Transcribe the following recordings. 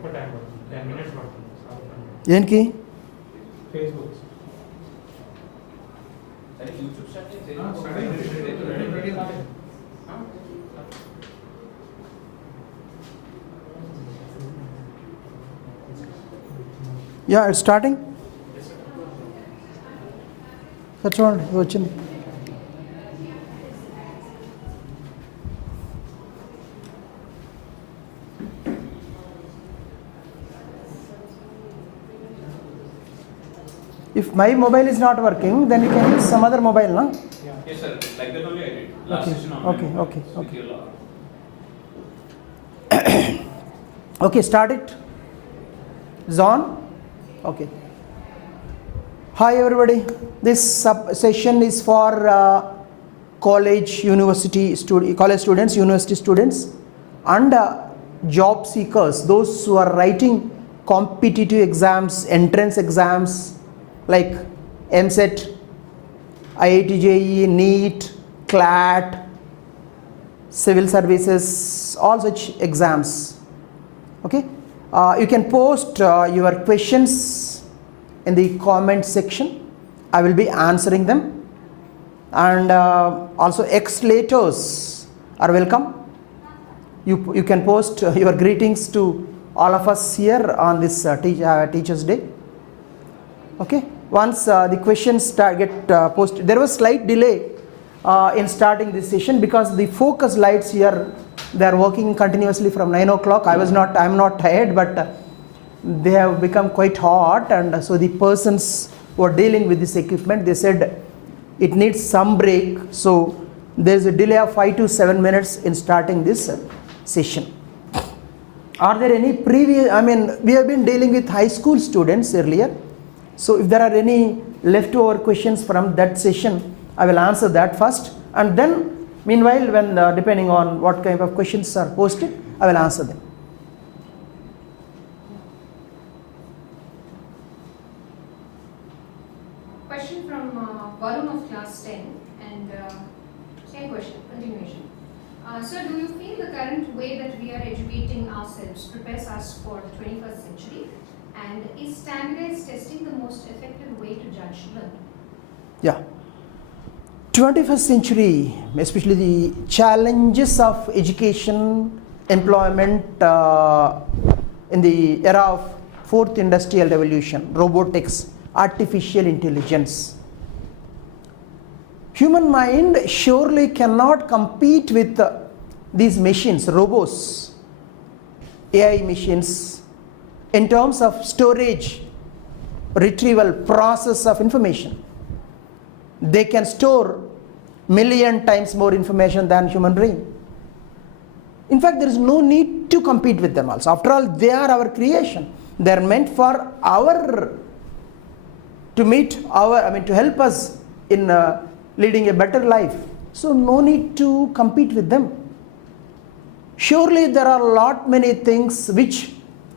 ఎక్కువ టైం పడుతుంది, 10 minutes పడుతుంది. దేనికి? Facebook yeah it's starting. చూడండి వచ్చింది. If my mobile is not working, then you can use some other mobile, no? Yes, sir. Like that only I did. Last session on Okay. Okay, start it. Is on? Okay. Hi everybody. This session is for college students, university students, and job seekers. Those who are writing competitive exams, entrance exams, like MSET, IIT JEE, NEET, CLAT, civil services, all such exams. Okay, you can post your questions in the comment section. I will be answering them, and also ex-laters are welcome. You can post your greetings to all of us here on this Teachers Day. Okay, once the questions get posted, there was slight delay in starting this session because the focus lights here, they are working continuously from 9 o'clock. I am not tired, but they have become quite hot, and so the persons who are dealing with this equipment, they said it needs some break, so there is a delay of 5 to 7 minutes in starting this session. Are there any previous, we have been dealing with high school students earlier. So if there are any leftover questions from that session, I will answer that first, and then meanwhile, when depending on what kind of questions are posted, I will answer them. Question from Varun of class 10, and same question, continuation. Sir, do you feel the current way that we are educating ourselves prepares us for the 21st century? And is standardized testing the most effective way to judge learning? Yeah. 21st century, especially the challenges of education, employment in the era of 4th industrial revolution, robotics, artificial intelligence. Human mind surely cannot compete with these machines, robots, AI machines, in terms of storage, retrieval, process of information. They can store million times more information than human brain. In fact, there is no need to compete with them also. After all, they are our creation. They are meant for to help us in leading a better life. So no need to compete with them. Surely there are many things which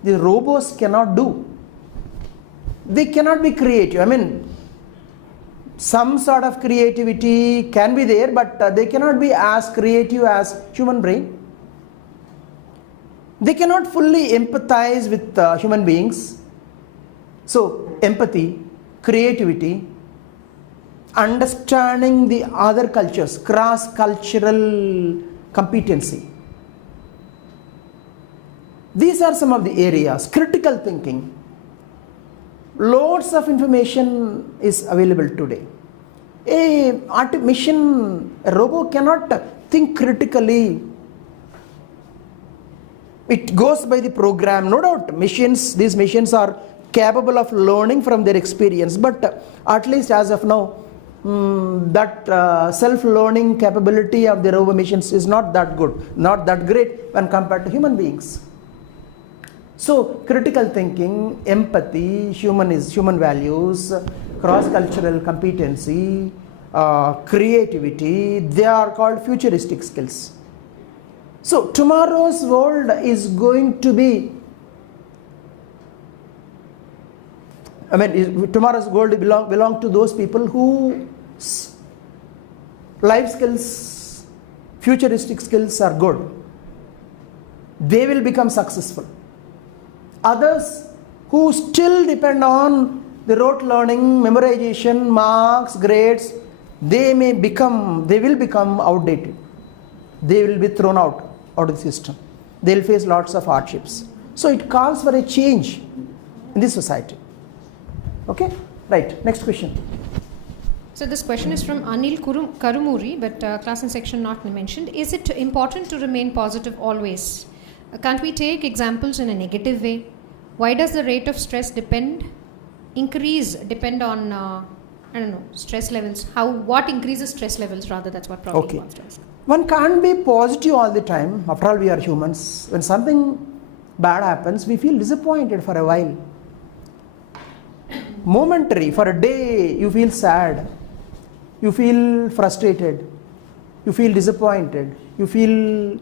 the robots cannot do. They cannot be creative. Some sort of creativity can be there, but they cannot be as creative as human brain. They cannot fully empathize with human beings. So empathy, creativity, understanding the other cultures, cross-cultural competency. These are some of the areas. Critical thinking. Loads of information is available today. A robot cannot think critically. It goes by the program. No doubt, these machines are capable of learning from their experience, but at least as of now, that self-learning capability of the robot machines is not that good, not that great when compared to human beings. So critical thinking, empathy, human values, cross-cultural competency, creativity, they are called futuristic skills. So tomorrow's world is going to be, tomorrow's world belong to those people whose life skills, futuristic skills are good. They will become successful. Others who still depend on the rote learning, memorization, marks, grades, they will become outdated. They will be thrown out of the system. They will face lots of hardships. So it calls for a change in this society. Okay? Right. Next question. So this question is from Anil Karumuri, but class and section not mentioned. Is it important to remain positive always? Can't we take examples in a negative way? Why does the rate of stress depend on stress levels? What increases stress levels rather? That's what probably wants to ask. One can't be positive all the time. After all, we are humans. When something bad happens, we feel disappointed for a while. Momentary, for a day, you feel sad. You feel frustrated. You feel disappointed. You feel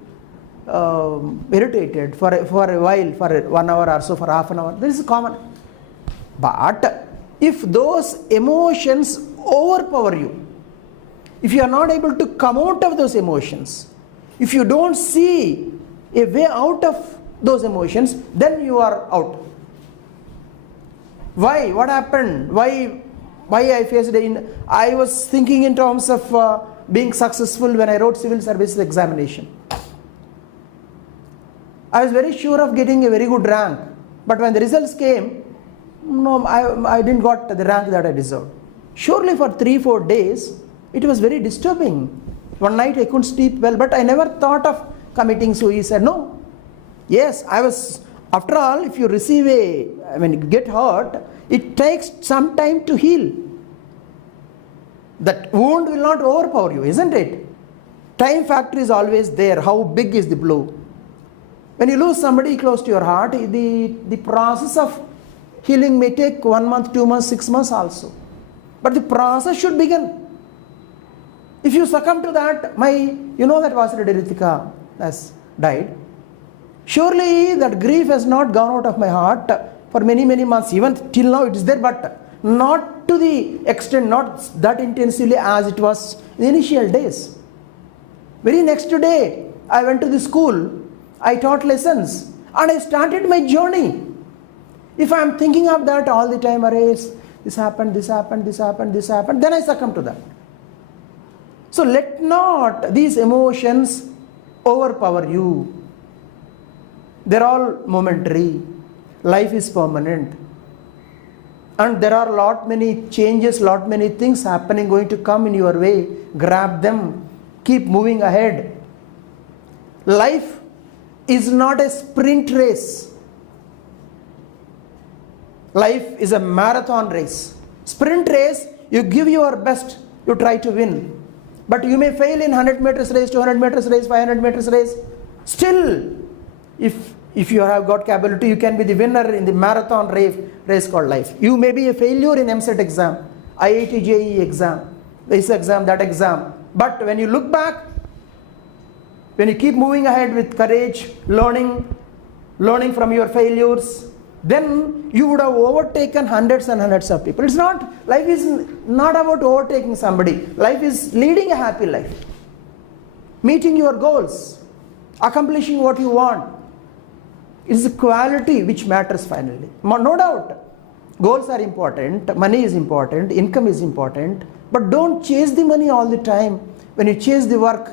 irritated for a while, for 1 hour or so, for half an hour. This is common. But if those emotions overpower you, if you are not able to come out of those emotions, if you don't see a way out of those emotions, then you are out. Why? What happened? Why I faced I was thinking in terms of being successful when I wrote civil services examination. I was very sure of getting a very good rank, but when the results came, no, I didn't got the rank that I deserved. Surely for 3-4 days, it was very disturbing. One night I couldn't sleep well, but I never thought of committing suicide. No. Yes, after all, if you get hurt, it takes some time to heal. That wound will not overpower you, isn't it? Time factor is always there. How big is the blow? When you lose somebody close to your heart, the process of healing may take 1 month, 2 months, 6 months also. But the process should begin. If you succumb to that, that Vasireddy Amarnath has died. Surely that grief has not gone out of my heart for many, many months. Even till now it is there, but not to the extent, not that intensively as it was in the initial days. Very next day, I went to the school, I taught lessons, and I started my journey. If I am thinking of that all the time, this happened, then I succumb to that. So let not these emotions overpower you. They're all momentary. Life is permanent. And there are many changes, many things happening, going to come in your way. Grab them. Keep moving ahead. Life is not a sprint race. Life is a marathon race. Sprint race, you give your best, you try to win. But you may fail in 100 meters race, 200 meters race, 500 meters race. Still, if you have got capability, you can be the winner in the marathon race called life. You may be a failure in MCET exam, IIT JEE exam, this exam, that exam. But when you look back, when you keep moving ahead with courage, learning from your failures, then you would have overtaken hundreds and hundreds of people. Life is not about overtaking somebody. Life is leading a happy life. Meeting your goals, accomplishing what you want. It's the quality which matters finally. No doubt, goals are important, money is important, income is important, but don't chase the money all the time. When you chase the work,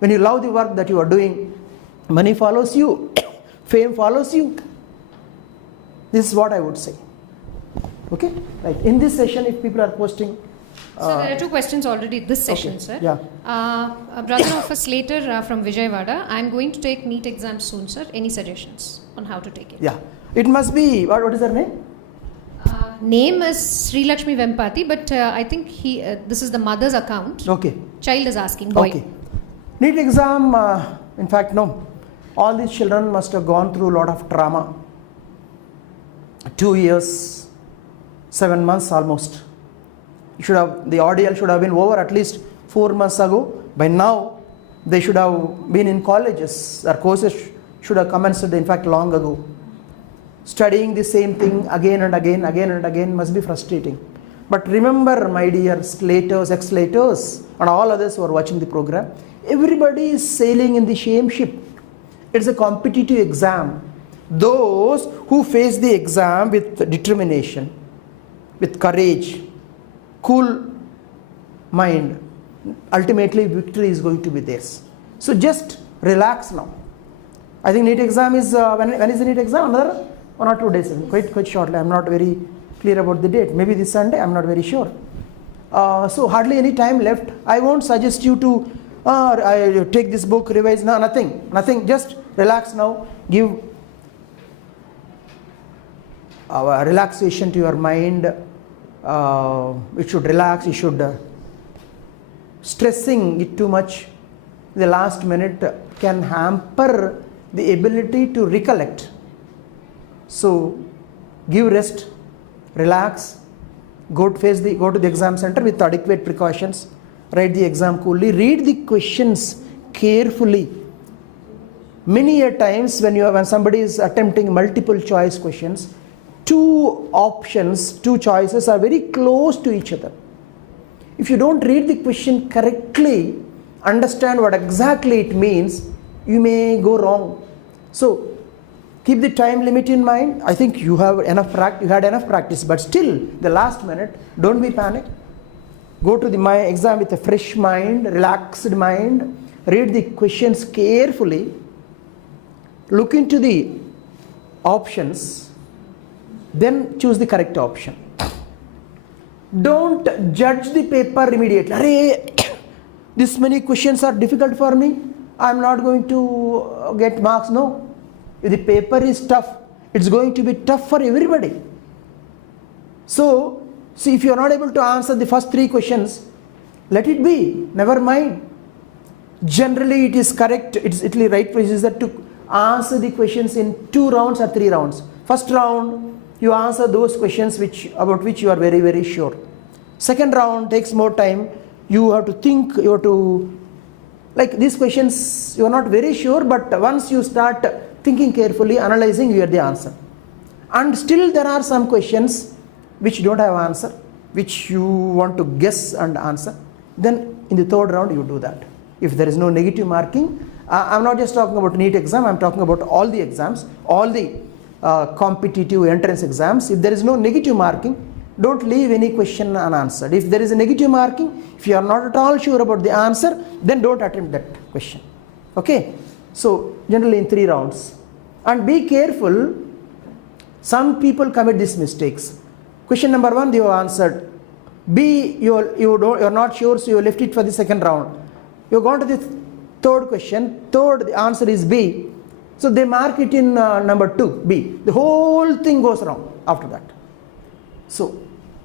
when you love the work that you are doing, money follows you, fame follows you. This is what I would say. Okay? Right. In this session, if people are posting... So there are 2 questions already this session, okay, sir. Yeah. A brother of a Slater from Vijayawada. I am going to take NEET exam soon, sir. Any suggestions on how to take it? Yeah. It must be... What is her name? Name is Sri Lakshmi Vempati, but I think this is the mother's account. Okay. Child is asking, boy. Okay. NEET exam, in fact, no. All these children must have gone through a lot of trauma. 2 years, 7 months almost. The ordeal should have been over at least 4 months ago. By now, they should have been in colleges. Their courses should have commenced, in fact, long ago. Studying the same thing again and again must be frustrating. But remember, my dear Slaters, ex-Slaters, and all others who are watching the program, everybody is sailing in the same ship. It's a competitive exam. Those who face the exam with determination, with courage, cool mind, ultimately victory is going to be theirs. So just relax now. I think NEET exam is, when is the NEET exam? Another 1 or 2 days, quite shortly. I am not very clear about the date. Maybe this Sunday, I am not very sure. So hardly any time left. I won't suggest you to take this book, revise. No, nothing. Just relax now. Give relaxation to your mind. It should relax. You should stressing it too much the last minute can hamper the ability to recollect. So give rest, relax, go to the exam center with adequate precautions, write the exam coolly, read the questions carefully. Many a times when somebody is attempting multiple choice questions, two choices are very close to each other. If you don't read the question correctly, understand what exactly it means, you may go wrong. So keep the time limit in mind. I think you had enough practice, but still the last minute, don't be panic. Go to my exam with a fresh mind, relaxed mind, read the questions carefully, look into the options, then choose the correct option. Don't judge the paper immediately. Arey, this many questions are difficult for me, I am not going to get marks. No. If the paper is tough, it's going to be tough for everybody. So, see, if you are not able to answer the first 3 questions, let it be, never mind. Generally, it is correct, it's the right procedure to answer the questions in 2 rounds or 3 rounds. First round, you answer those questions about which you are very, very sure. Second round takes more time. You have to think, like these questions, you are not very sure, but once you start thinking carefully, analyzing, you get the answer. And still there are some questions which don't have answer, which you want to guess and answer. Then in the 3rd round, you do that. If there is no negative marking, I'm not just talking about NEET exam, I'm talking about all the exams, all the competitive entrance exams. If there is no negative marking, don't leave any question unanswered. If there is a negative marking, if you are not at all sure about the answer, then don't attempt that question. Okay? So generally in 3 rounds. And be careful, some people commit these mistakes. Question number 1, they have answered. B, you are not sure, so you left it for the 2nd round. You have gone to the 3rd question, the answer is B. So they mark it in number 2, B. The whole thing goes wrong after that. So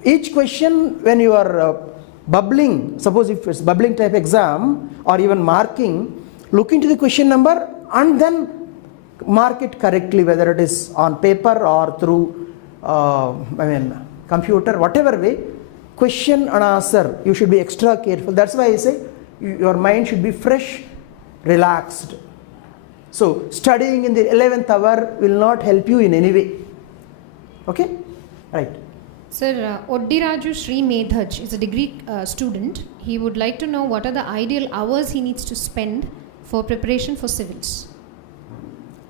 each question, when you are bubbling, suppose if it's bubbling type exam or even marking, look into the question number and then mark it correctly, whether it is on paper or through computer, whatever way. Question and answer, you should be extra careful. That's why I say your mind should be fresh, relaxed. So studying in the 11th hour will not help you in any way. Okay? Right. Sir, Oddiraju Sri Medhaj is a degree student. He would like to know what are the ideal hours he needs to spend for preparation for civils.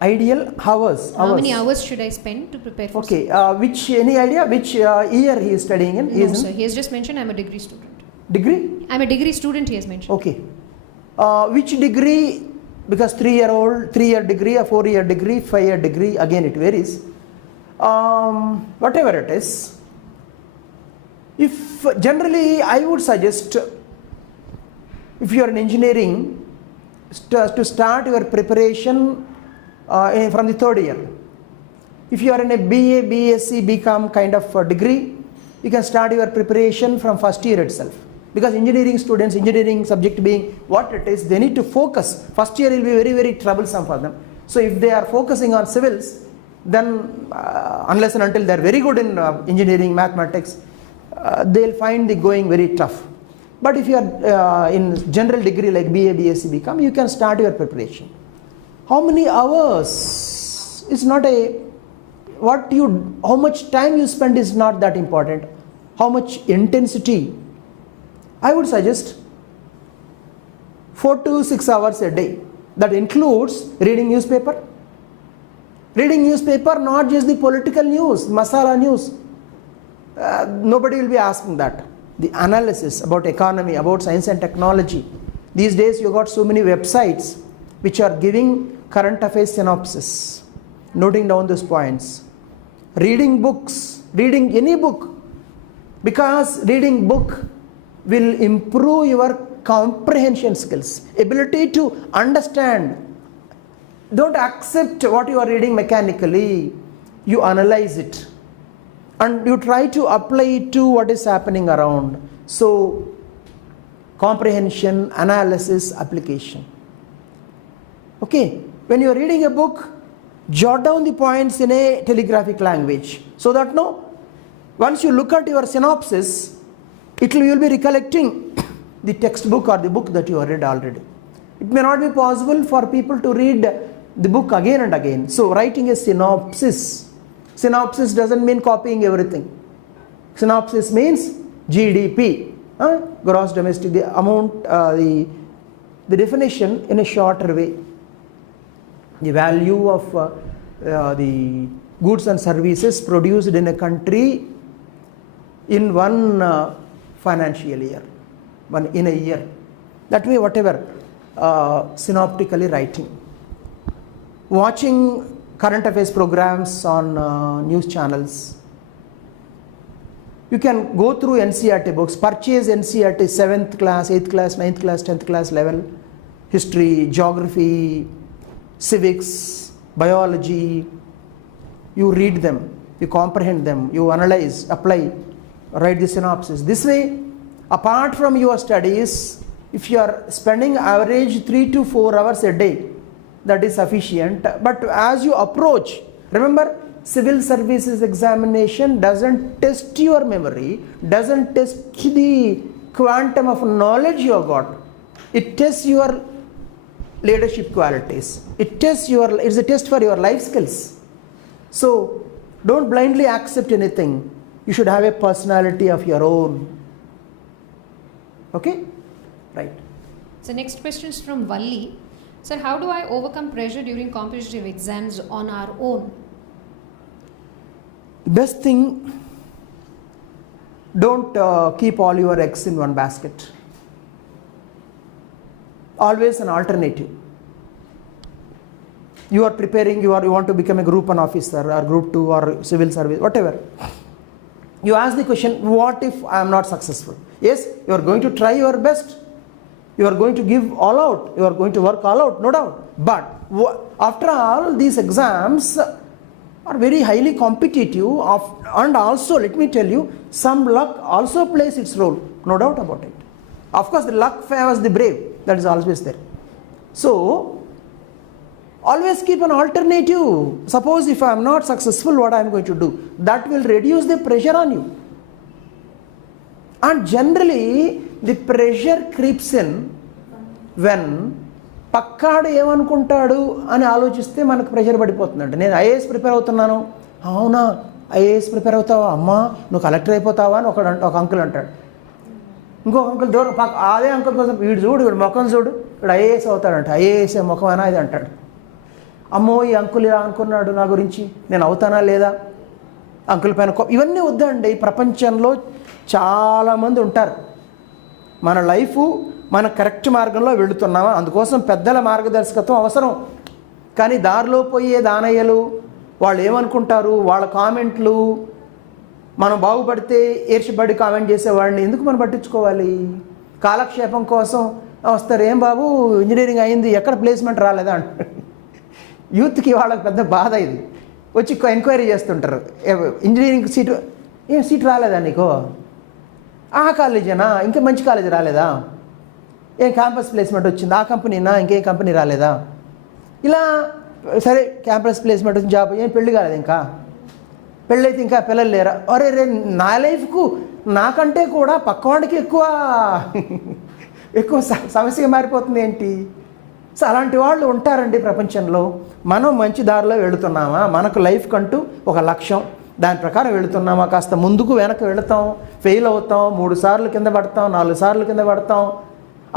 Ideal hours. How many hours should I spend to prepare for okay. civils? Any idea which year he is studying in? No, sir. He has just mentioned I am a degree student. Degree? I am a degree student, he has mentioned. Okay. Which degree? Because 3-year degree, a 4-year degree, 5-year degree, again it varies. Whatever it is. If generally I would suggest, if you are in engineering, to start your preparation from the 3rd year. If you are in a BA, BSc, BCom kind of degree, you can start your preparation from 1st year itself. Because engineering students, engineering subject being what it is, they need to focus. 1st year will be very, very troublesome for them. So if they are focusing on civils, then unless and until they are very good in engineering, mathematics, they will find the going very tough. But if you are in general degree like BA, BSc, BCom, you can start your preparation. How many hours is not how much time you spend is not that important. How much intensity? I would suggest 4 to 6 hours a day. That includes reading newspaper, Reading newspaper, not just the political news, masala news. Nobody will be asking that. The analysis about economy, about science and technology. These days you got so many websites which are giving current affairs synopsis, noting down those points. Reading books, reading any book, because reading book will improve your comprehension skills, ability to understand. Don't accept what you are reading mechanically. You analyze it and you try to apply it to what is happening around. So, comprehension, analysis, application. Okay, when you are reading a book, jot down the points in a telegraphic language, so that once you look at your synopsis, you will be recollecting the textbook or the book that you have read already. It may not be possible for people to read the book again and again. So writing a synopsis. Synopsis doesn't mean copying everything. Synopsis means GDP, gross domestic, the amount, the definition in a shorter way. The value of the goods and services produced in a country in one financial year, in a year. That way, whatever, synoptically writing. Watching current affairs programs on news channels. You can go through NCERT books, purchase NCERT 7th class, 8th class, 9th class, 10th class level, history, geography, civics, biology. You read them, you comprehend them, you analyze, apply, write the synopsis. This way, apart from your studies, if you are spending average 3 to 4 hours a day, that is sufficient. But as you approach, remember, civil services examination doesn't test your memory, doesn't test the quantum of knowledge you have got. It tests your leadership qualities. It's a test for your life skills. So don't blindly accept anything. You should have a personality of your own. Okay? Right. So next question is from Valli. Sir, how do I overcome pressure during competitive exams on our own? Best thing, don't keep all your eggs in one basket. Always an alternative. You are preparing, you want to become a group 1 officer or group 2 or civil service, whatever. You ask the question, what if I am not successful? Yes, you are going to try your best. You are going to give all out. You are going to work all out, no doubt. But after all, these exams are very highly competitive, and also, let me tell you, some luck also plays its role, no doubt about it. Of course, the luck favors the brave. That is always there. So, always keep an alternative. Suppose if I am not successful, what I am going to do? That will reduce the pressure on you. And generally, the pressure creeps in when పక్కాడు ఏమనుకుంటాడు అని ఆలోచిస్తే మనకు pressure పడిపోతుందంట. నేను IAS prepare అవుతున్నాను. అవునా, IAS prepare అవుతావా? అమ్మా, నువ్వు కలెక్టర్ అయిపోతావా అని ఒక అంకుల్ అంటాడు. ఇంకొక అంకుల్ దూరం అదే అంకుల్ కోసం వీడు చూడు, వీడు ముఖం చూడు, వీడు ఐఏఎస్ అవుతాడంట. ఐఏఎస్ ముఖం అయినా ఇది అంటాడు. అమ్మో, ఈ అంకుల్ ఇలా అనుకున్నాడు నా గురించి, నేను అవుతానా లేదా? అంకుల్ పైన ఇవన్నీ వద్దండి. ప్రపంచంలో చాలామంది ఉంటారు. మన లైఫ్ మన కరెక్ట్ మార్గంలో వెళుతున్నామా, అందుకోసం పెద్దల మార్గదర్శకత్వం అవసరం. కానీ దారిలో పోయే దానయ్యలు, వాళ్ళు ఏమనుకుంటారు, వాళ్ళ కామెంట్లు, మనం బాగుపడితే ఏర్చిబడి కామెంట్ చేసేవాడిని ఎందుకు మనం పట్టించుకోవాలి? కాలక్షేపం కోసం వస్తారు, ఏం బాబు ఇంజనీరింగ్ అయింది, ఎక్కడ ప్లేస్మెంట్ రాలేదా అంటారు. యూత్కి వాళ్ళకి పెద్ద బాధ ఇది. వచ్చి ఎంక్వైరీ చేస్తుంటారు, ఇంజనీరింగ్ సీట్ రాలేదా నీకు? ఆ కాలేజేనా, ఇంకా మంచి కాలేజీ రాలేదా? ఏం క్యాంపస్ ప్లేస్మెంట్ వచ్చింది, ఆ కంపెనీనా, ఇంకేం కంపెనీ రాలేదా? ఇలా సరే క్యాంపస్ ప్లేస్మెంట్ వచ్చింది, జాబ్, ఏం పెళ్ళి కాలేదు, ఇంకా పెళ్ళైతే ఇంకా పిల్లలు లేరా? అరే రే, నా లైఫ్కు నాకంటే కూడా పక్కవాడికి ఎక్కువ సమస్యగా మారిపోతుంది ఏంటి? సో అలాంటి వాళ్ళు ఉంటారండి ప్రపంచంలో. మనం మంచి దారిలో వెళుతున్నామా, మనకు లైఫ్ కంటూ ఒక లక్ష్యం, దాని ప్రకారం వెళుతున్నామా? కాస్త ముందుకు వెనక వెళుతాం, ఫెయిల్ అవుతాం, 3 సార్లు కింద పడతాం, 4 సార్లు కింద పడతాం.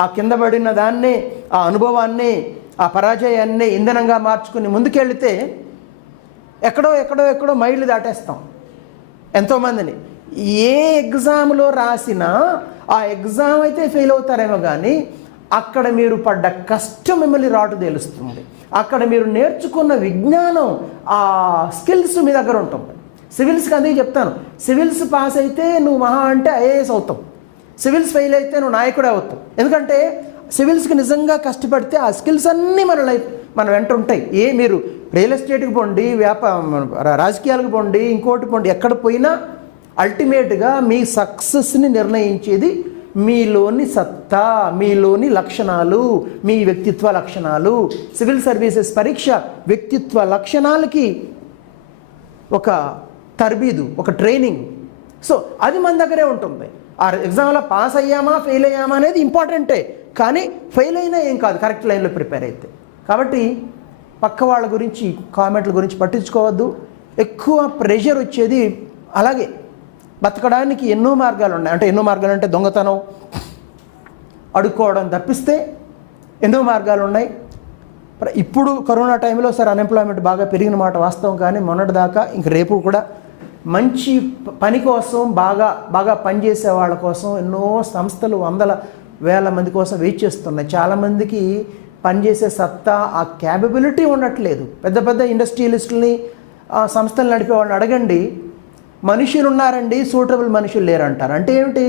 ఆ కింద పడిన దాన్నే, ఆ అనుభవాన్ని, ఆ పరాజయాన్ని ఇంధనంగా మార్చుకుని ముందుకెళ్తే ఎక్కడో మైళ్ళు దాటేస్తాం ఎంతోమందిని. ఏ ఎగ్జామ్లో రాసినా ఆ ఎగ్జామ్ అయితే ఫెయిల్ అవుతారేమో కానీ అక్కడ మీరు పడ్డ కష్టం మిమ్మల్ని రాటు తెలుస్తుంది. అక్కడ మీరు నేర్చుకున్న విజ్ఞానం, ఆ స్కిల్స్ మీ దగ్గర ఉంటుంది. సివిల్స్కి అందుకే చెప్తాను, సివిల్స్ పాస్ అయితే నువ్వు మహా అంటే ఐఏఎస్ అవుతావు, సివిల్స్ ఫెయిల్ అయితే నువ్వు నాయకుడే అవుతావు. ఎందుకంటే సివిల్స్కి నిజంగా కష్టపడితే ఆ స్కిల్స్ అన్నీ మన వెంట ఉంటాయి. మీరు రియల్ ఎస్టేట్కి పోండి, రాజకీయాలకు పోండి, ఇంకోటి పోండి, ఎక్కడ పోయినా అల్టిమేట్గా మీ సక్సెస్ని నిర్ణయించేది మీలోని సత్తా, మీలోని లక్షణాలు, మీ వ్యక్తిత్వ లక్షణాలు. సివిల్ సర్వీసెస్ పరీక్ష వ్యక్తిత్వ లక్షణాలకి ఒక తర్బీదు, ఒక ట్రైనింగ్. సో అది మన దగ్గరే ఉంటుంది. ఆ ఎగ్జామ్లో పాస్ అయ్యామా ఫెయిల్ అయ్యామా అనేది ఇంపార్టెంటే, కానీ ఫెయిల్ అయినా ఏం కాదు కరెక్ట్ లైన్లో ప్రిపేర్ అయితే. కాబట్టి పక్క వాళ్ళ గురించి కామెంట్ల గురించి పట్టించుకోవద్దు. ఎక్కువ ప్రెషర్ వచ్చేది అలాగే. బతకడానికి ఎన్నో మార్గాలు ఉన్నాయి. ఎన్నో మార్గాలు అంటే దొంగతనం, అడుక్కోవడం తప్పిస్తే ఎన్నో మార్గాలు ఉన్నాయి. ఇప్పుడు కరోనా టైంలో సార్ అన్ఎంప్లాయ్మెంట్ బాగా పెరిగిన మాట వాస్తవం, కానీ మొన్నటి దాకా ఇంక రేపు కూడా మంచి పని కోసం బాగా పనిచేసే వాళ్ళ కోసం ఎన్నో సంస్థలు వందల వేల మంది కోసం వెయిట్ చేస్తున్నాయి. చాలామందికి పనిచేసే సత్తా, ఆ క్యాపబిలిటీ ఉండట్లేదు. పెద్ద ఇండస్ట్రియలిస్టులని, సంస్థలు నడిపే వాళ్ళని అడగండి, మనుషులు ఉన్నారండి, సూటబుల్ మనుషులు లేరంటారు. అంటే ఏమిటి?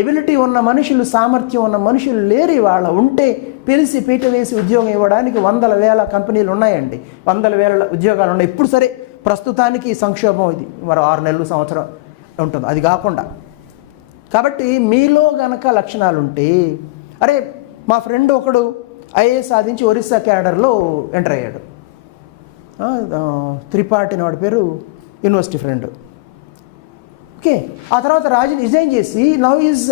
ఎబిలిటీ ఉన్న మనుషులు, సామర్థ్యం ఉన్న మనుషులు లేరు. ఇవాళ ఉంటే పిలిచి పీట వేసి ఉద్యోగం ఇవ్వడానికి వందల వేల కంపెనీలు ఉన్నాయండి, వందల వేల ఉద్యోగాలు ఉన్నాయి. ఇప్పుడు సరే ప్రస్తుతానికి సంక్షోభం ఇది, మరో 6 నెలలు సంవత్సరం ఉంటుంది, అది కాకుండా. కాబట్టి మీలో గనక లక్షణాలు ఉంటే, అరే మా ఫ్రెండ్ ఒకడు ఐఏఎస్ సాధించి ఒరిస్సా క్యాడర్లో ఎంటర్ అయ్యాడు, త్రిపాఠి వాడి పేరు, యూనివర్సిటీ ఫ్రెండ్. ఓకే, ఆ తర్వాత రిజైన్ చేసి now is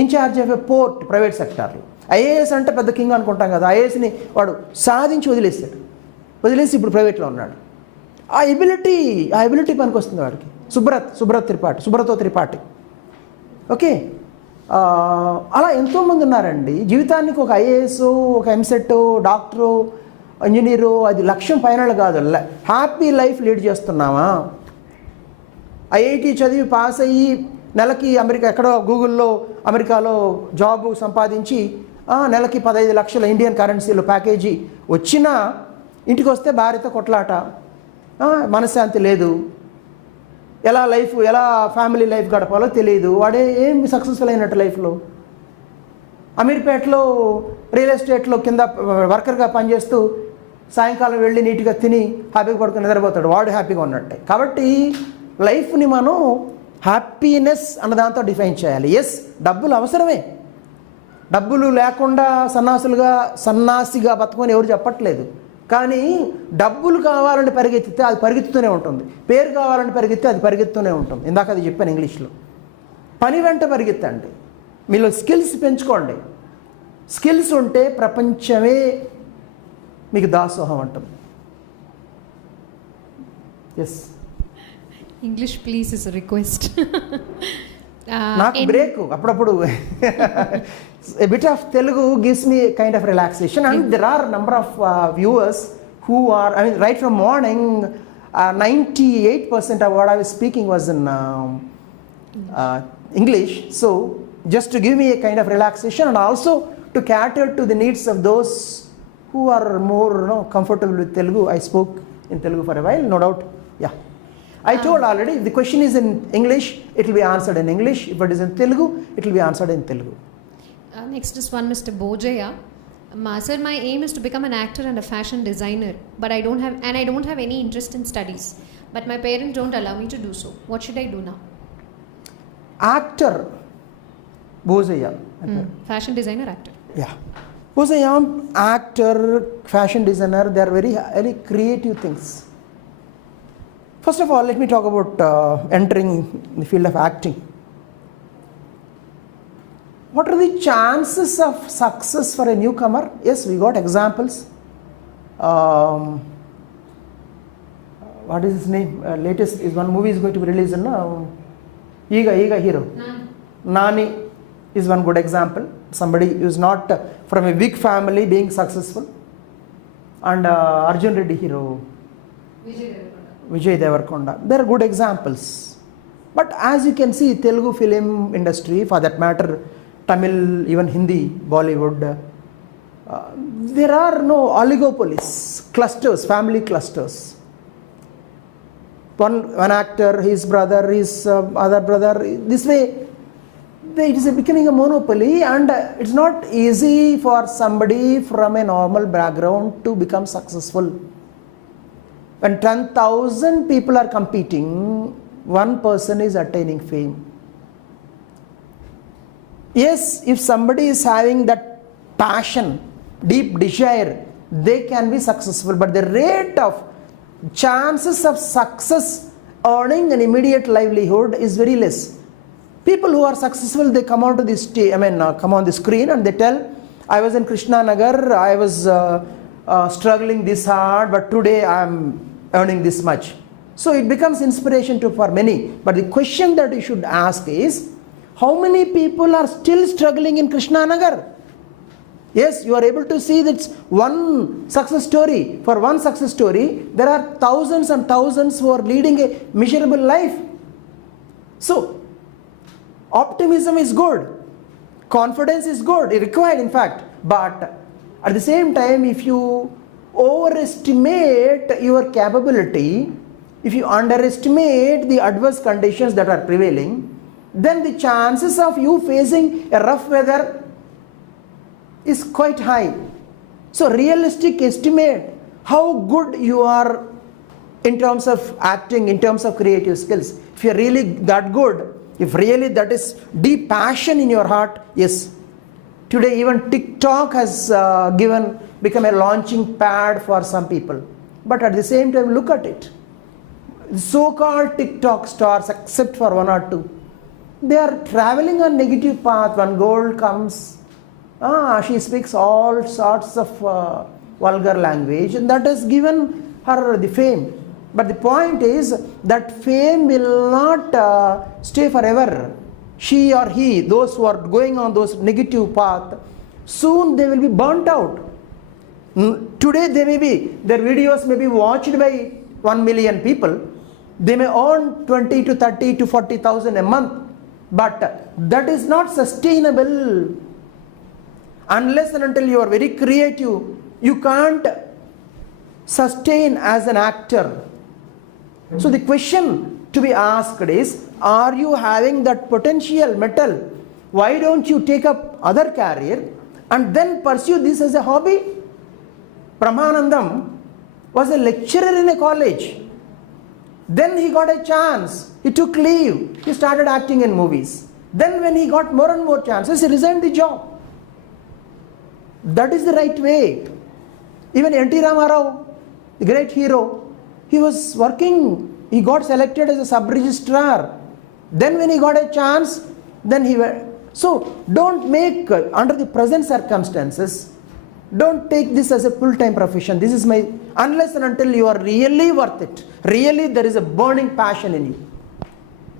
in-charge of a port private సెక్టార్లో. ఐఏఎస్ అంటే పెద్ద కింగ్ అనుకుంటాం కదా, ఐఏఎస్ని వాడు సాధించి వదిలేసి ఇప్పుడు ప్రైవేట్లో ఉన్నాడు. ఆ ఎబిలిటీ పనికి వస్తుంది వాడికి. సుబ్రతో త్రిపాఠి. ఓకే, అలా ఎంతోమంది ఉన్నారండి. జీవితానికి ఒక ఐఏఎస్, ఒక ఎంసెట్, డాక్టరు, ఇంజనీరు, అది లక్ష్యం ఫైనల్ కాదు. హ్యాపీ లైఫ్ లీడ్ చేస్తున్నామా? ఐఐటి చదివి పాస్ అయ్యి నెలకి ఎక్కడో గూగుల్లో అమెరికాలో జాబ్ సంపాదించి నెలకి 15 లక్షల ఇండియన్ కరెన్సీలో ప్యాకేజీ వచ్చినా ఇంటికి వస్తే భార్యతో కొట్లాట, మనశ్శాంతి లేదు, ఎలా ఫ్యామిలీ లైఫ్ గడపాలో తెలియదు. వాడే ఏం సక్సెస్ఫుల్ అయినట్టు లైఫ్లో? అమీర్పేటలో రియల్ ఎస్టేట్లో కింద వర్కర్గా పనిచేస్తూ సాయంకాలం వెళ్ళి నీట్గా తిని హ్యాపీగా పడుకుని నిద్రపోతాడు, వాడు హ్యాపీగా ఉన్నట్టే. కాబట్టి లైఫ్ని మనం హ్యాపీనెస్ అన్న దాంతో డిఫైన్ చేయాలి. ఎస్, డబ్బులు అవసరమే, డబ్బులు లేకుండా సన్నాసిగా బతకమని ఎవరు చెప్పట్లేదు. కానీ డబ్బులు కావాలని పరిగెత్తితే అది పరిగెత్తుతూనే ఉంటుంది, పేరు కావాలని పరిగెత్తే అది పరిగెత్తుతూనే ఉంటుంది. ఇందాక అది చెప్పాను ఇంగ్లీష్లో. పని వెంట పరిగెత్తండి, మీలో స్కిల్స్ పెంచుకోండి. స్కిల్స్ ఉంటే ప్రపంచమే మీకు దాసోహం అంటుంది. Yes, English please is a request. నాకు బ్రేక్ అప్పుడప్పుడు. A bit of Telugu gives me a kind of relaxation, and there are a number of viewers who are, right from morning, 98% of what I was speaking was in English. So just to give me a kind of relaxation, and also to cater to the needs of those who are more comfortable with Telugu, I spoke in Telugu for a while, no doubt. Yeah, I told already, if the question is in English, it will be answered in English. If it is in Telugu, it will be answered in Telugu. Next is one Mr. Bojaya. Sir, my aim is to become an actor and a fashion designer, but I don't have any interest in studies. But my parents don't allow me to do so. What should I do now? Actor, Bojaya. Fashion designer, actor. Yeah, Bojaya, actor, fashion designer, they are very, very creative things. First of all, let me talk about entering the field of acting. What are the chances of success for a newcomer? Yes, we got examples. What is his name? Latest is one movie is going to be released now. Ega hero. Nani is one good example. Somebody who is not from a big family being successful. And Arjun Reddy hero. Vijay Devarkonda. They are good examples. But as you can see, Telugu film industry, for that matter, Tamil, even Hindi, Bollywood, there are no oligopolies, clusters, family clusters. One actor, his brother, his other brother, this way, it is becoming a monopoly, and it's not easy for somebody from a normal background to become successful. When 10,000 people are competing, one person is attaining fame. Yes, if somebody is having that passion, deep desire, they can be successful, but the rate of chances of success earning an immediate livelihood is very less. People who are successful, they come onto this come on the screen and they tell, I was in Krishna Nagar, I was struggling this hard, but today I am earning this much. So it becomes inspiration for many. But the question that you should ask is, how many people are still struggling in Krishna Nagar? Yes, you are able to see that one success story. For one success story, there are thousands and thousands who are leading a miserable life. So, optimism is good. Confidence is good, required in fact. But at the same time, if you overestimate your capability, if you underestimate the adverse conditions that are prevailing, then the chances of you facing a rough weather is quite high. So realistic estimate how good you are in terms of acting, in terms of creative skills. If you are really that good, if really that is deep passion in your heart, yes. Today even TikTok has become a launching pad for some people. But at the same time, look at it. So-called TikTok stars, except for one or two, they are traveling on negative path. When gold comes, she speaks all sorts of vulgar language, and that has given her the fame. But the point is that fame will not stay forever. She or he, those who are going on those negative path, soon they will be burnt out. Today their videos may be watched by 1 million people. They may earn 20 to 30 to 40,000 a month. But that is not sustainable. Unless and until you are very creative, you can't sustain as an actor. So the question to be asked is, are you having that potential metal? Why don't you take up other career and then pursue this as a hobby? Brahmanandam was a lecturer in a college. Then he got a chance. He took leave. He started acting in movies. Then when he got more and more chances, he resigned the job. That is the right way. Even N.T. Ramarao, the great hero, he was working. He got selected as a sub-registrar. Then when he got a chance, then he went. So don't make, under the present circumstances, don't take this as a full-time profession. This is my, unless and until you are really worth it. Really there is a burning passion in you.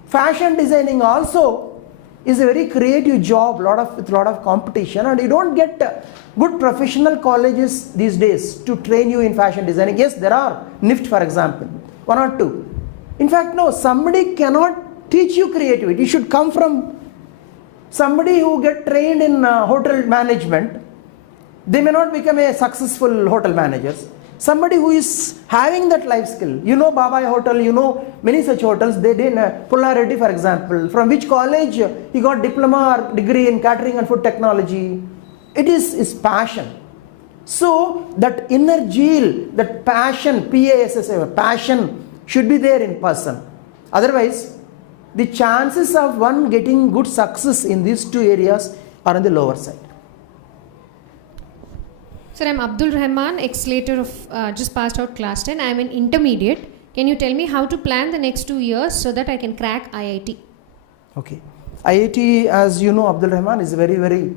Fashion designing also is a very creative job, with a lot of competition, and you don't get good professional colleges these days to train you in fashion designing. Yes, there are, NIFT for example, one or two. In fact, no, somebody cannot teach you creativity. You should come from somebody who get trained in hotel management. They may not become a successful hotel managers. Somebody who is having that life skill. You know Babai Hotel, you know many such hotels. They did, Polytechnic for example, from which college he got diploma or degree in catering and food technology. It is his passion. So that inner zeal, that passion, P-A-S-S-A, passion should be there in person. Otherwise, the chances of one getting good success in these two areas are on the lower side. Sir, I'm Abdul Rahman, ex-slater of just passed out class 10. I'm an intermediate. Can you tell me how to plan the next 2 years so that I can crack IIT? Okay. IIT, as you know, Abdul Rahman, is a very, very,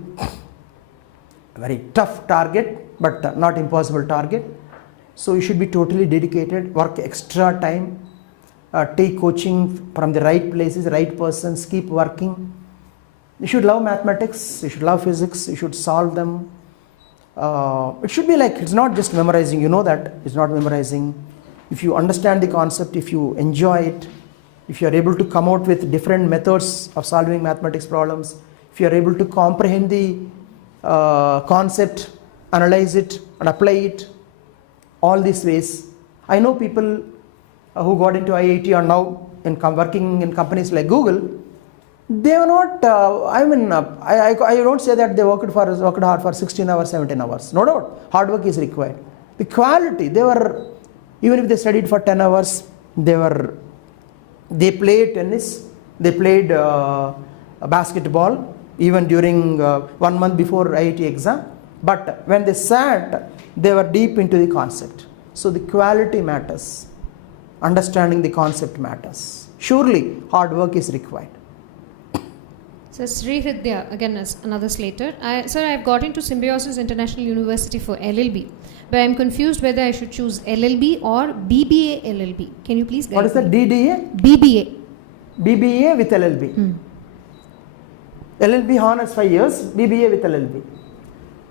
very tough target, but not impossible target. So you should be totally dedicated, work extra time, take coaching from the right places, right persons, keep working. You should love mathematics, you should love physics, you should solve them. It should be like, it's not just memorizing, you know that, it's not memorizing. if you understand the concept, if you enjoy it, if you are able to come out with different methods of solving mathematics problems, if you are able to comprehend the concept, analyze it and apply it, all these ways. I know people who got into IIT are now working in companies like Google. They are not, I don't say that they worked hard for 16 hours, 17 hours. No doubt, hard work is required. The quality, even if they studied for 10 hours, they played tennis, they played basketball, even during 1 month before IIT exam. But when they sat, they were deep into the concept. So the quality matters. Understanding the concept matters. Surely, hard work is required. So Srividya, again as another Slater. Sir, I've got into Symbiosis International University for LLB, but I'm confused whether I should choose LLB or BBA LLB. Can you please guide me? What is that? DDA? BBA. BBA with LLB. LLB honors 5 years, BBA with LLB.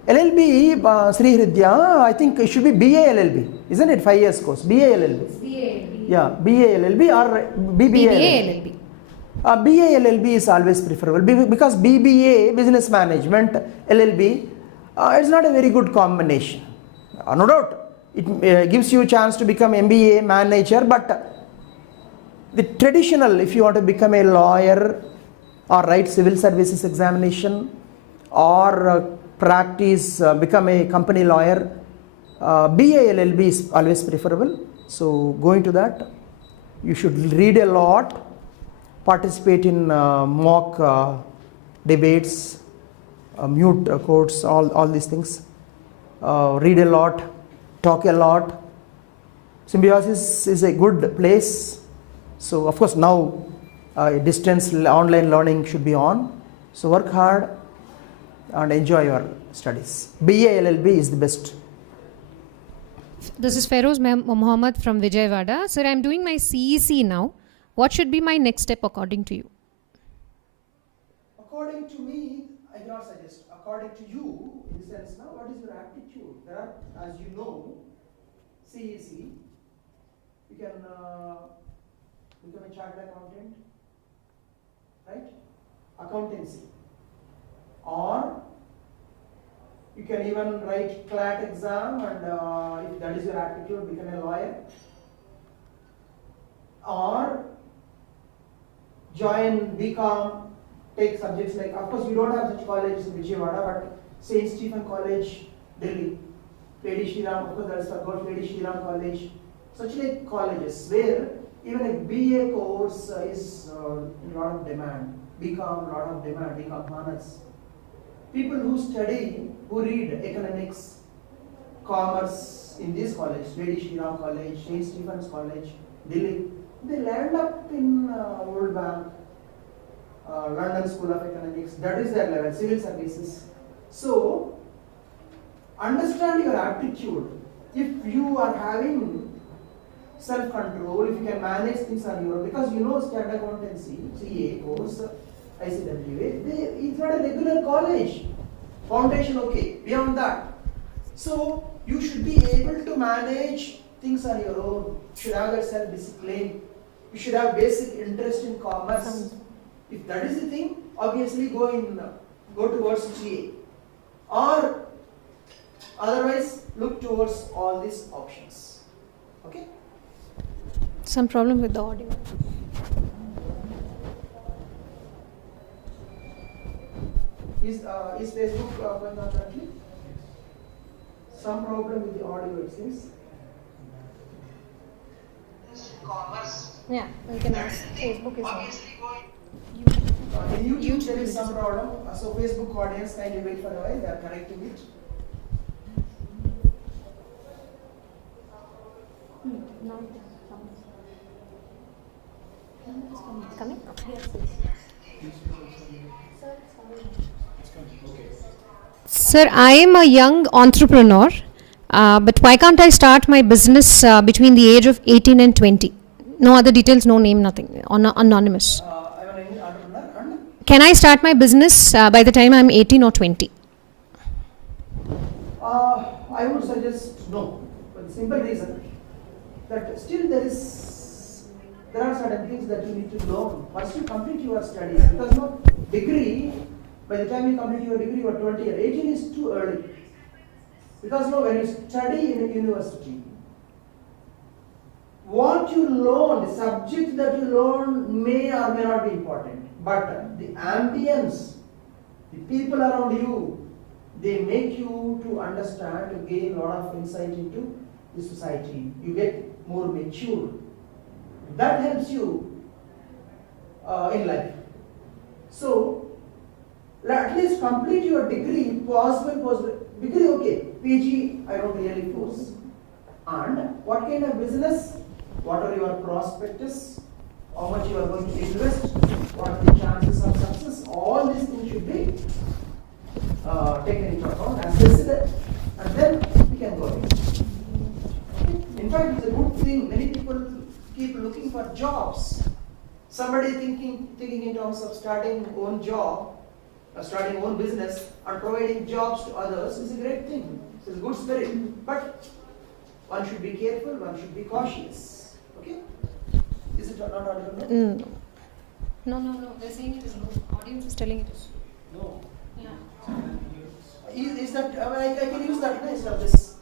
LLB, Srividya, I think it should be BA LLB, isn't it? 5 years course. BA LLB. BA. Yeah, BA LLB or BBA LLB. BA LLB is always preferable because BBA, Business Management, LLB, it's not a very good combination. No doubt, it gives you a chance to become MBA manager, but the traditional, if you want to become a lawyer or write civil services examination or practice, become a company lawyer, BA LLB is always preferable. So going to that, you should read a lot, participate in mock debates, mute courts, all these things. Read a lot, talk a lot. Symbiosis is a good place. So of course now distance online learning should be on. So work hard and enjoy your studies. BA LLB is the best. This is Feroz Mohammed from Vijayawada. Sir, I'm doing my CEC now. What should be my next step according to you? According to me, I cannot suggest. According to you, in the sense now, what is your aptitude? There are, as you know, CEC. You can become a chartered accountant, right? Accountancy. Or you can even write CLAT exam and if that is your aptitude, become a lawyer. Or join BCom, take subjects like, of course you don't have such colleges in Vijayawada, but St. Stephen College, Delhi, Lady Shriram, of course that is forgot, Lady Shriram College, such like colleges where even a BA course is in lot of demand, BCom, lot of demand, BCom honors. People who study, who read economics, commerce in this college, Lady Shriram College, St. Stephen's College, Delhi, they land up in World Bank, London School of Economics, that is their level, civil services. So, understand your aptitude. If you are having self-control, if you can manage things on your own, because you know standard accountancy, CA course, ICWA, it's not a regular college. Foundation okay, beyond that. So, you should be able to manage things on your own. You should have that self-discipline. You should have basic interest in commerce. If that is the thing, obviously go towards GA. Or otherwise, look towards all these options. Okay? Some problem with the audio. Is Facebook going on currently? Some problem with the audio, it seems. Yeah, you can ask. Facebook is on. In YouTube there is some problem. So Facebook audience, kindly wait for a while. They are correcting it. Now it's coming. Sir, I am a young entrepreneur, but why can't I start my business between the age of 18 and 20? No other details, no name, nothing. Anonymous. I am an entrepreneur and Can I start my business by the time I'm 18 or 20? I would suggest no, for the simple reason that still there are certain things that you need to learn. First you complete your studies, because no degree, by the time you complete your degree you are 20 or 18 is too early. Because no, when you study in a university, what you learn, the subject that you learn may or may not be important, but the ambience, the people around you, they make you to understand, to gain a lot of insight into the society. You get more mature. That helps you in life. So, at least complete your degree, possible. Degree, okay. PG, I don't really force. And what kind of business? What are your prospectus? How much you are going to invest? What are the chances of success? All these things should be taken into account, assessed, and then we can go ahead. In fact, it's a good thing. Many people keep looking for jobs. Somebody thinking in terms of starting own job, starting own business, and providing jobs to others is a great thing. It's a good spirit. But one should be careful, one should be cautious. Okay? Is it not audible? No. They're saying it is low. Audience is telling it is. No. Yeah. Is that, I can use that instead of this.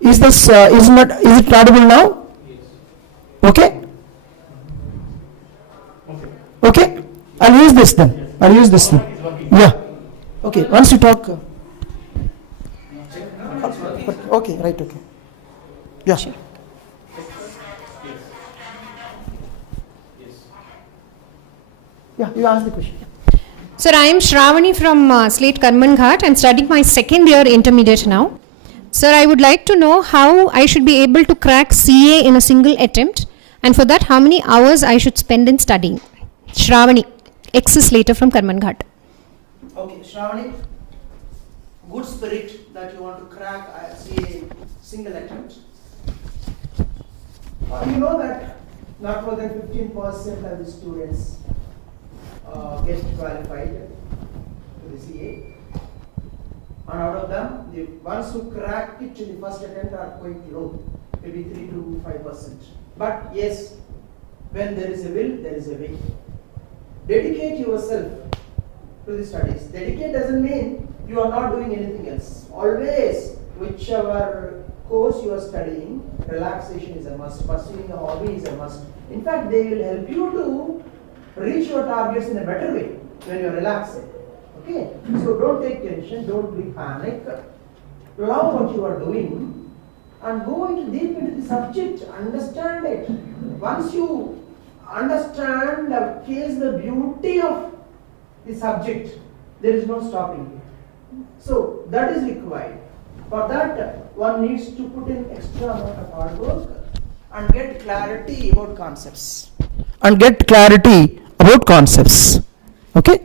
Is it audible now? Yes. Okay? Okay? I'll use this then. I'll use this then. It's working. Yeah. Okay, once you talk. Okay, right, okay. Yeah. Yes. Yeah, you ask the question. Sir, I am Shravani from SLATE Karman Ghat. I'm studying my second year intermediate now. Sir, I would like to know how I should be able to crack CA in a single attempt, and for that, how many hours I should spend in studying. Shravani, ex-slater from Karman Ghat. Okay, Shravani, good spirit that you want to crack CA single attempt. You know that not more than 15% of the students get qualified to the CA. And out of them, the ones who crack it in the first attempt are quite low, maybe 3 to 5%. But yes, when there is a will, there is a way. Dedicate yourself to the studies. Dedicate doesn't mean you are not doing anything else. Always, whichever course you are studying, relaxation is a must. Pursuing a hobby is a must. In fact, they will help you to reach your targets in a better way when you are relaxing. Okay? So don't take tension, don't be panic. Love what you are doing and go into deep into the subject, understand it. Once you understand, face the beauty of the subject, there is no stopping it. So that is required. For that, one needs to put in extra amount of hard work and get clarity about concepts. Okay?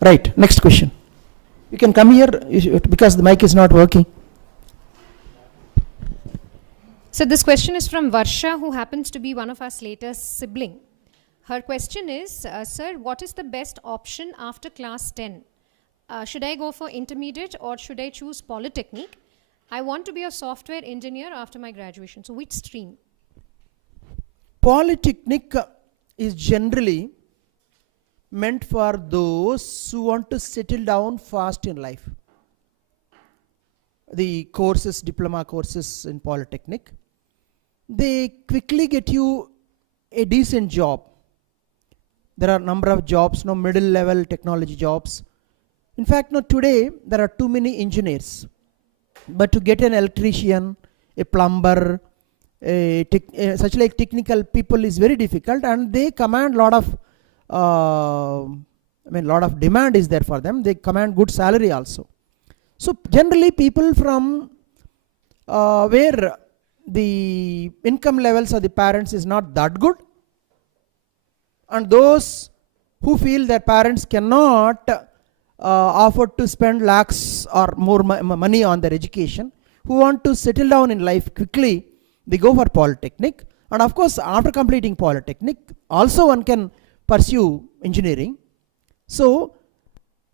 Right, next question. You can come here because the mic is not working. So this question is from Varsha, who happens to be one of our Slater's sibling. Her question is, sir, what is the best option after class 10? Should I go for intermediate or should I choose Polytechnic? I want to be a software engineer after my graduation. So which stream? Polytechnic is generally meant for those who want to settle down fast in life. The courses, diploma courses in Polytechnic, they quickly get you a decent job. There are a number of jobs, middle level technology jobs. In fact, today there are too many engineers. But to get an electrician, a plumber, such like technical people is very difficult, and they command lot of demand is there for them. They command good salary also. So generally people from where the income levels of the parents is not that good, and those who feel their parents cannot afford to spend lakhs or more money on their education, who want to settle down in life quickly, they go for Polytechnic. And of course, after completing Polytechnic, also one can pursue engineering. So,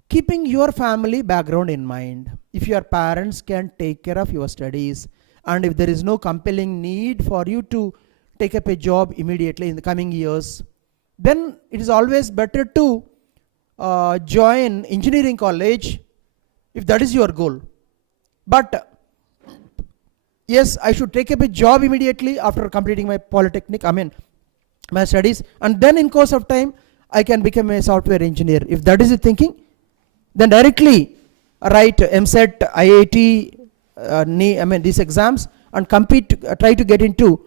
keeping your family background in mind, if your parents can take care of your studies and if there is no compelling need for you to take up a job immediately in the coming years, then it is always better to join engineering college if that is your goal. But yes, I should take up a job immediately after completing my Polytechnic, my studies, and then in course of time I can become a software engineer. If that is the thinking, then directly write MSET, IIT, these exams and compete, try to get into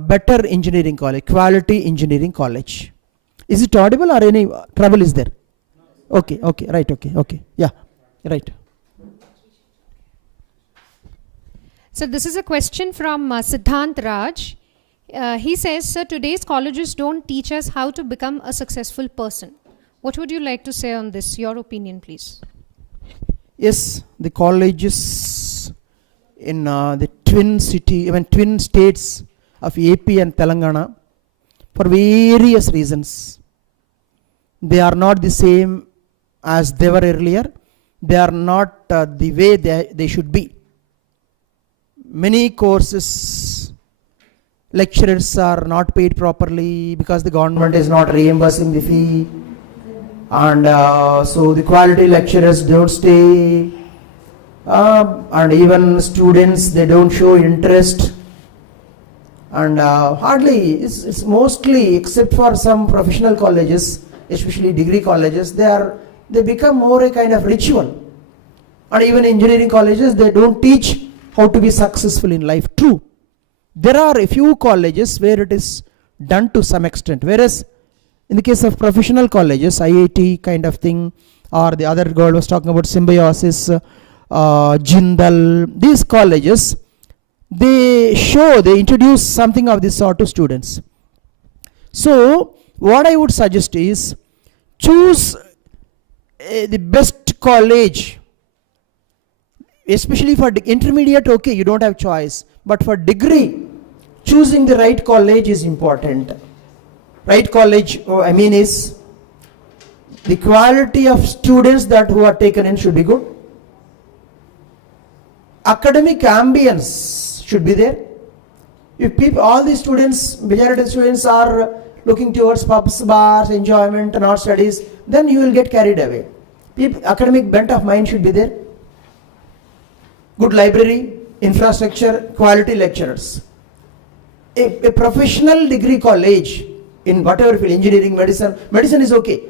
better engineering college, quality engineering college. Is it audible or any trouble is there? Okay, right, okay, yeah, right. So this is a question from Siddhant Raj. He says, sir, today's colleges don't teach us how to become a successful person. What would you like to say on this? Your opinion, please. Yes, the colleges in the twin states of AP and Telangana, for various reasons, they are not the same as they were earlier. They are not the way they should be. Many courses, lecturers are not paid properly because the government is not reimbursing the fee, and so the quality lecturers don't stay, and even students, they don't show interest, and hardly, it's mostly, except for some professional colleges, especially degree colleges, they become more a kind of ritual. And even engineering colleges, they don't teach how to be successful in life. True, there are a few colleges where it is done to some extent, whereas in the case of professional colleges, IIT kind of thing, or the other girl was talking about Symbiosis, Jindal, these colleges, they introduce something of this sort to students. So what I would suggest is, choose the best college, especially for intermediate. Okay, you don't have choice, but for degree, choosing the right college is important. Right college, is the quality of students that who are taken in should be good. Academic ambience should be there. If all the students, majority of students are looking towards pubs, bars, enjoyment and not studies, then you will get carried away. Academic bent of mind should be there. Good library, infrastructure, quality lecturers. A professional degree college in whatever field, engineering, medicine is okay,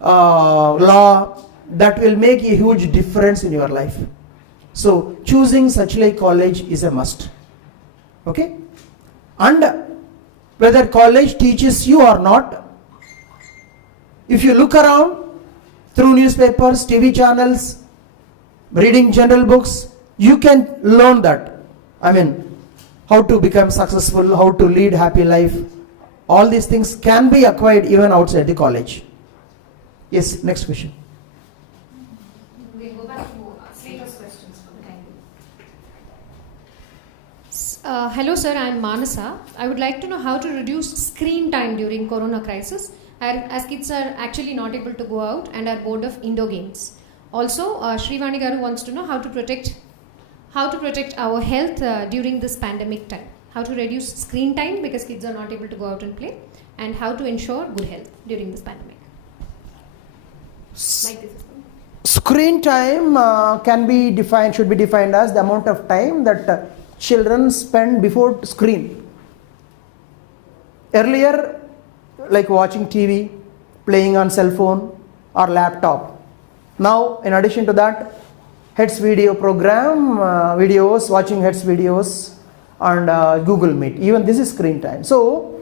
law, that will make a huge difference in your life. So choosing such like college is a must. Okay, and whether college teaches you or not, if you look around through newspapers, TV channels, reading general books, you can learn that. How to become successful, how to lead happy life. All these things can be acquired even outside the college. Yes, next question. We'll go back to SLATE's questions for the time being. Hello sir, I am Manasa. I would like to know how to reduce screen time during corona crisis, as kids are actually not able to go out and are bored of indoor games. Also, Srivani Garu wants to know how to protect our health during this pandemic time. How to reduce screen time because kids are not able to go out and play, and how to ensure good health during this pandemic. Screen time should be defined as the amount of time that children spend before screen. Earlier, like watching TV, playing on cell phone or laptop. Now, in addition to that, heads video program, videos, watching heads videos, and Google Meet. Even this is screen time. So,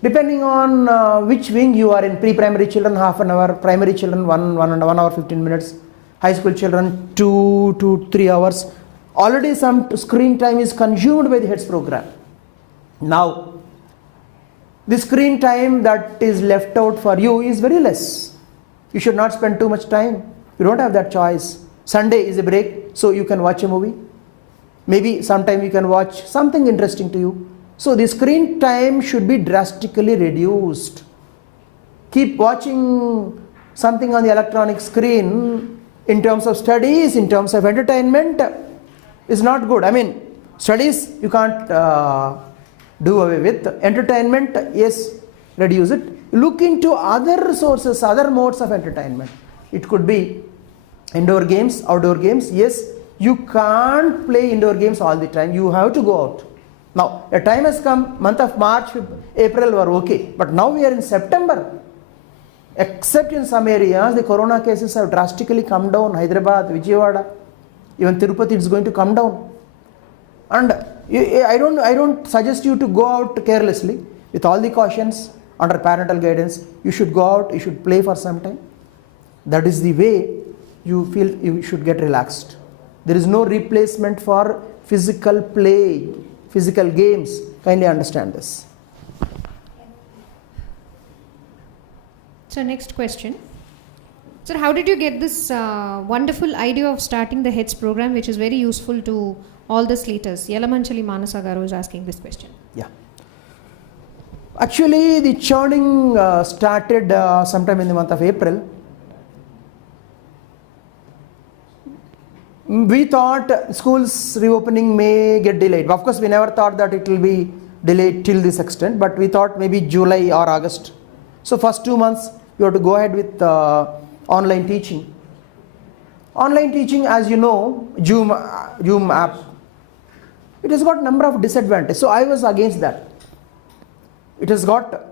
depending on which wing you are in, pre-primary children half an hour, primary children 1 hour 15 minutes, high school children 2 to 3 hours. Already some screen time is consumed by the heads program. Now, the screen time that is left out for you is very less. You should not spend too much time. You don't have that choice. Sunday is a break, so you can watch a movie. Maybe sometime you can watch something interesting to you. So the screen time should be drastically reduced. Keep watching something on the electronic screen in terms of studies, in terms of entertainment, is not good. Studies you can't do away with. Entertainment, yes, reduce it. Look into other sources, other modes of entertainment. It could be indoor games, outdoor games. Yes, you can't play indoor games all the time. You have to go out. Now, a time has come, month of March, April were okay. But now we are in September. Except in some areas, the corona cases have drastically come down. Hyderabad, Vijayawada, even Tirupati is going to come down. And I don't suggest you to go out carelessly. With all the cautions, under parental guidance, you should go out, you should play for some time. That is the way you feel you should get relaxed. There is no replacement for physical play, physical games. Kindly understand this. So next question. Sir, how did you get this wonderful idea of starting the HEADS program, which is very useful to all the slaters? Yalamanchali Manasa Garu is asking this question. Yeah. Actually, the churning started sometime in the month of April. We thought schools reopening may get delayed. Of course, we never thought that it will be delayed till this extent, but we thought maybe July or August. So first 2 months, you have to go ahead with online teaching. Online teaching, as you know, Zoom app, it has got number of disadvantages. So I was against that. It has got,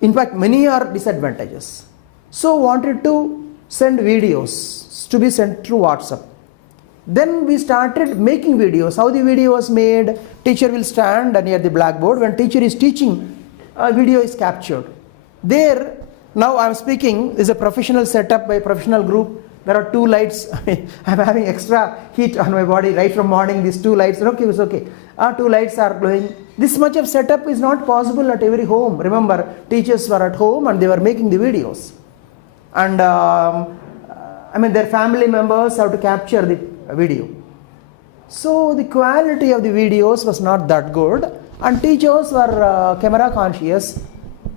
in fact, many are disadvantages. So wanted to send videos to be sent through WhatsApp. Then we started making videos. How the video was made, teacher will stand near the blackboard. When teacher is teaching, a video is captured. There, now I am speaking, is a professional setup by a professional group. There are 2 lights. I am having extra heat on my body right from morning. These 2 lights, okay, it's okay. 2 lights are glowing. This much of setup is not possible at every home. Remember, teachers were at home and they were making the videos. And their family members have to capture the video. So the quality of the videos was not that good, and teachers were camera conscious.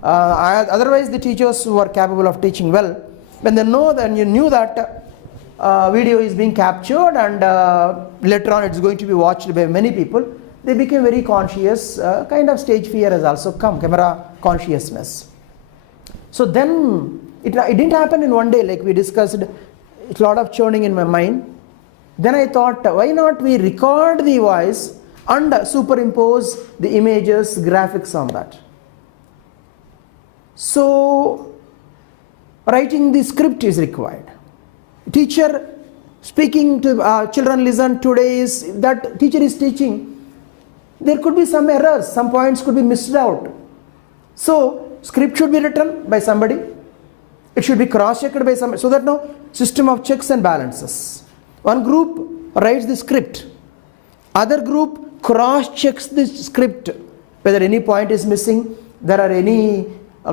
Otherwise, the teachers who were capable of teaching well, when they know that you knew that video is being captured and later on it's going to be watched by many people, they became very conscious. Kind of stage fear has also come, camera consciousness. So then it didn't happen in one day, like we discussed. It's a lot of churning in my mind. Then I thought, why not we record the voice and superimpose the images, graphics on that. So writing the script is required. Teacher speaking to children, listen, today is that teacher is teaching. There could be some errors, some points could be missed out. So script should be written by somebody. It should be cross-checked by somebody, so that no system of checks and balances. One group writes the script, other group cross-checks the script, whether any point is missing, there are any